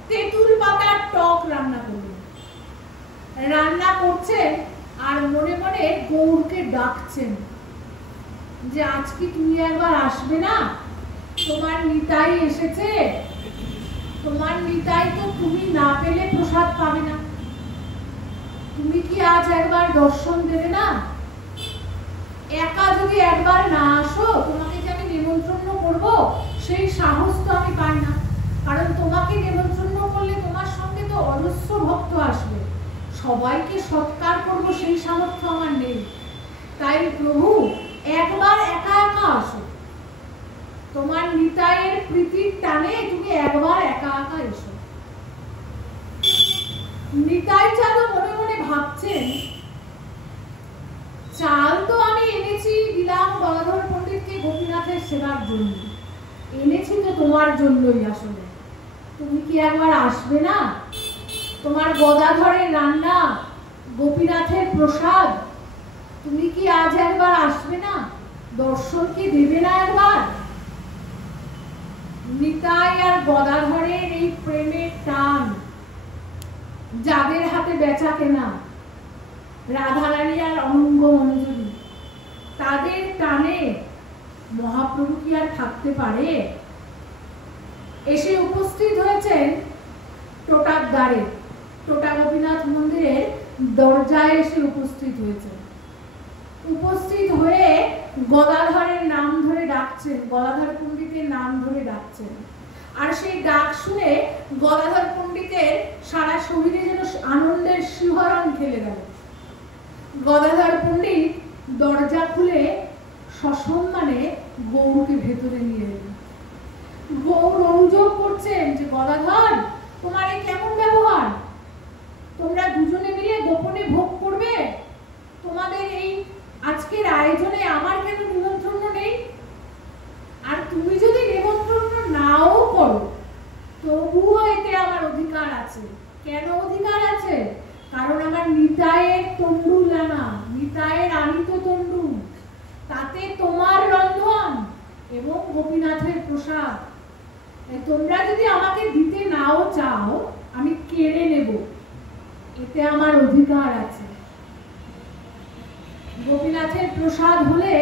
তেঁতুল পাতার টক রান্না করবেন। রান্না করছেন আর মনে মনে গৌরকে ডাকছেন যে আজ কি তুমি একবার আসবে না? তোমার নিতাই এসেছে। তোমার নিতাই তো তুমি না পেলে প্রসাদ পাবে না। তুমি কি আজ একবার দর্শন দেবে না? একা যদি একবার না আসো, তোমাকে যে আমি নিমন্ত্রণ করব সেই সাহস তো আমি পাই না। কারণ তোমাকে নিমন্ত্রণ করলে তোমার সঙ্গে তো অজস্র ভক্ত আসবে, সবাইকে সৎকার করব সেই সামর্থ্য আমার নেই। তাই প্রভু একবার একা একা আসো। বলছেন, চাল তো আমি এনেছি, দিলাম গদাধর পণ্ডিতকে গোপীনাথের সেবার জন্য, এনেছি তো তোমার জন্যই। আসলে তুমি কি একবার আসবে না? তোমার গদাধরের রান্না, গোপীনাথের প্রসাদ, তুমি কি আজ একবার আসবে না? দর্শন কি দেবে না একবার? নিতাই আর গদাধরের এই প্রেমের টান, যাদের হাতে বেচা কেনা, রাধারানী আর অনঙ্গ মঞ্জুরি, তাদের টানে মহাপ্রভু কি আর থাকতে পারে? এসে উপস্থিত হয়েছেন টোটার দ্বারে, টোটা গোপীনাথ মন্দিরের দরজায় এসে উপস্থিত হয়েছেন। উপস্থিত হয়ে গদাধরের নাম ধরে ডাকছেন, গদাধর পণ্ডিতের নাম ধরে ডাকছেন। আর সেই ডাক শুনে গদাধর পণ্ডিতের সারা শরীরে যেন আনন্দের শিহরণ খেলে গেল। গদাধর পণ্ডিত দরজা খুলে সসম্মানে গৌরকে ভেতরে নিয়ে এলেন। গৌর অনুযোগ করছেন যে, গদাধর, তোমার এই কেমন ব্যবহার? তোমরা দুজনে মিলে গোপনে ভোগ করবে? তোমাদের এই আজকের আয়োজনে আমার কেন নিমন্ত্রণ নেই? আর তুমি যদি নিমন্ত্রণ নাও করো, তবুও এতে আমার অধিকার আছে। কেন অধিকার আছে? কারণ আমার নিতাইয়ের তণ্ডুল আনা, নিতাইয়ের আনিত তণ্ডুল, তাতে তোমার রন্ধন এবং গোপীনাথের প্রসাদ। তোমরা যদি আমাকে দিতে নাও চাও, আমি কেড়ে নেব, এতে আমার অধিকার আছে। গোপীনাথের প্রসাদ হলে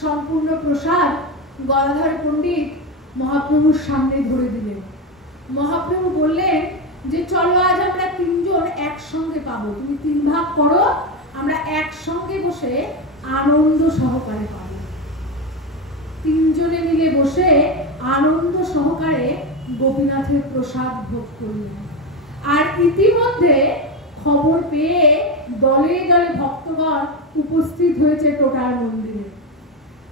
সম্পূর্ণ প্রসাদ গদাধর পণ্ডিত মহাপ্রভুর সামনে ধরে দিলেন। মহাপ্রভু বললেন যে, চলো আজ আমরা তিনজন একসঙ্গে পাবো, তুমি তিন ভাগ করো, আমরা একসঙ্গে বসে আনন্দ সহকারে পাবো। তিনজনে মিলে বসে আনন্দ সহকারে গোপীনাথের প্রসাদ ভোগ করলেন। আর ইতিমধ্যে খবর পেয়ে দলে দলে ভক্তগণ উপস্থিত হয়েছে টোটার মন্দিরে।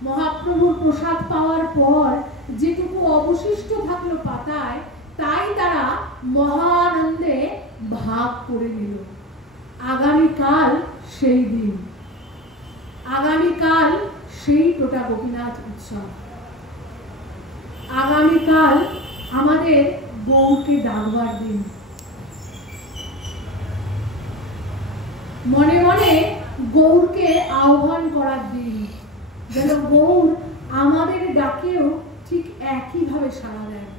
মহাপ্রভুর প্রসাদ পাওয়ার পর যেটুকু অবশিষ্ট থাকলো পাতায়, তাই তারা মহানন্দে ভাগ করে নিল। আগামীকাল সেই দিন, আগামীকাল সেই টোটা গোপীনাথ উৎসব। আগামীকাল আমাদের গৌরকে ডাকবার দিন। মনে মনে গৌরকে আহ্বান করার দিন, যেন গৌর আমাদের ডাকেও ঠিক একইভাবে সাড়া দেয়।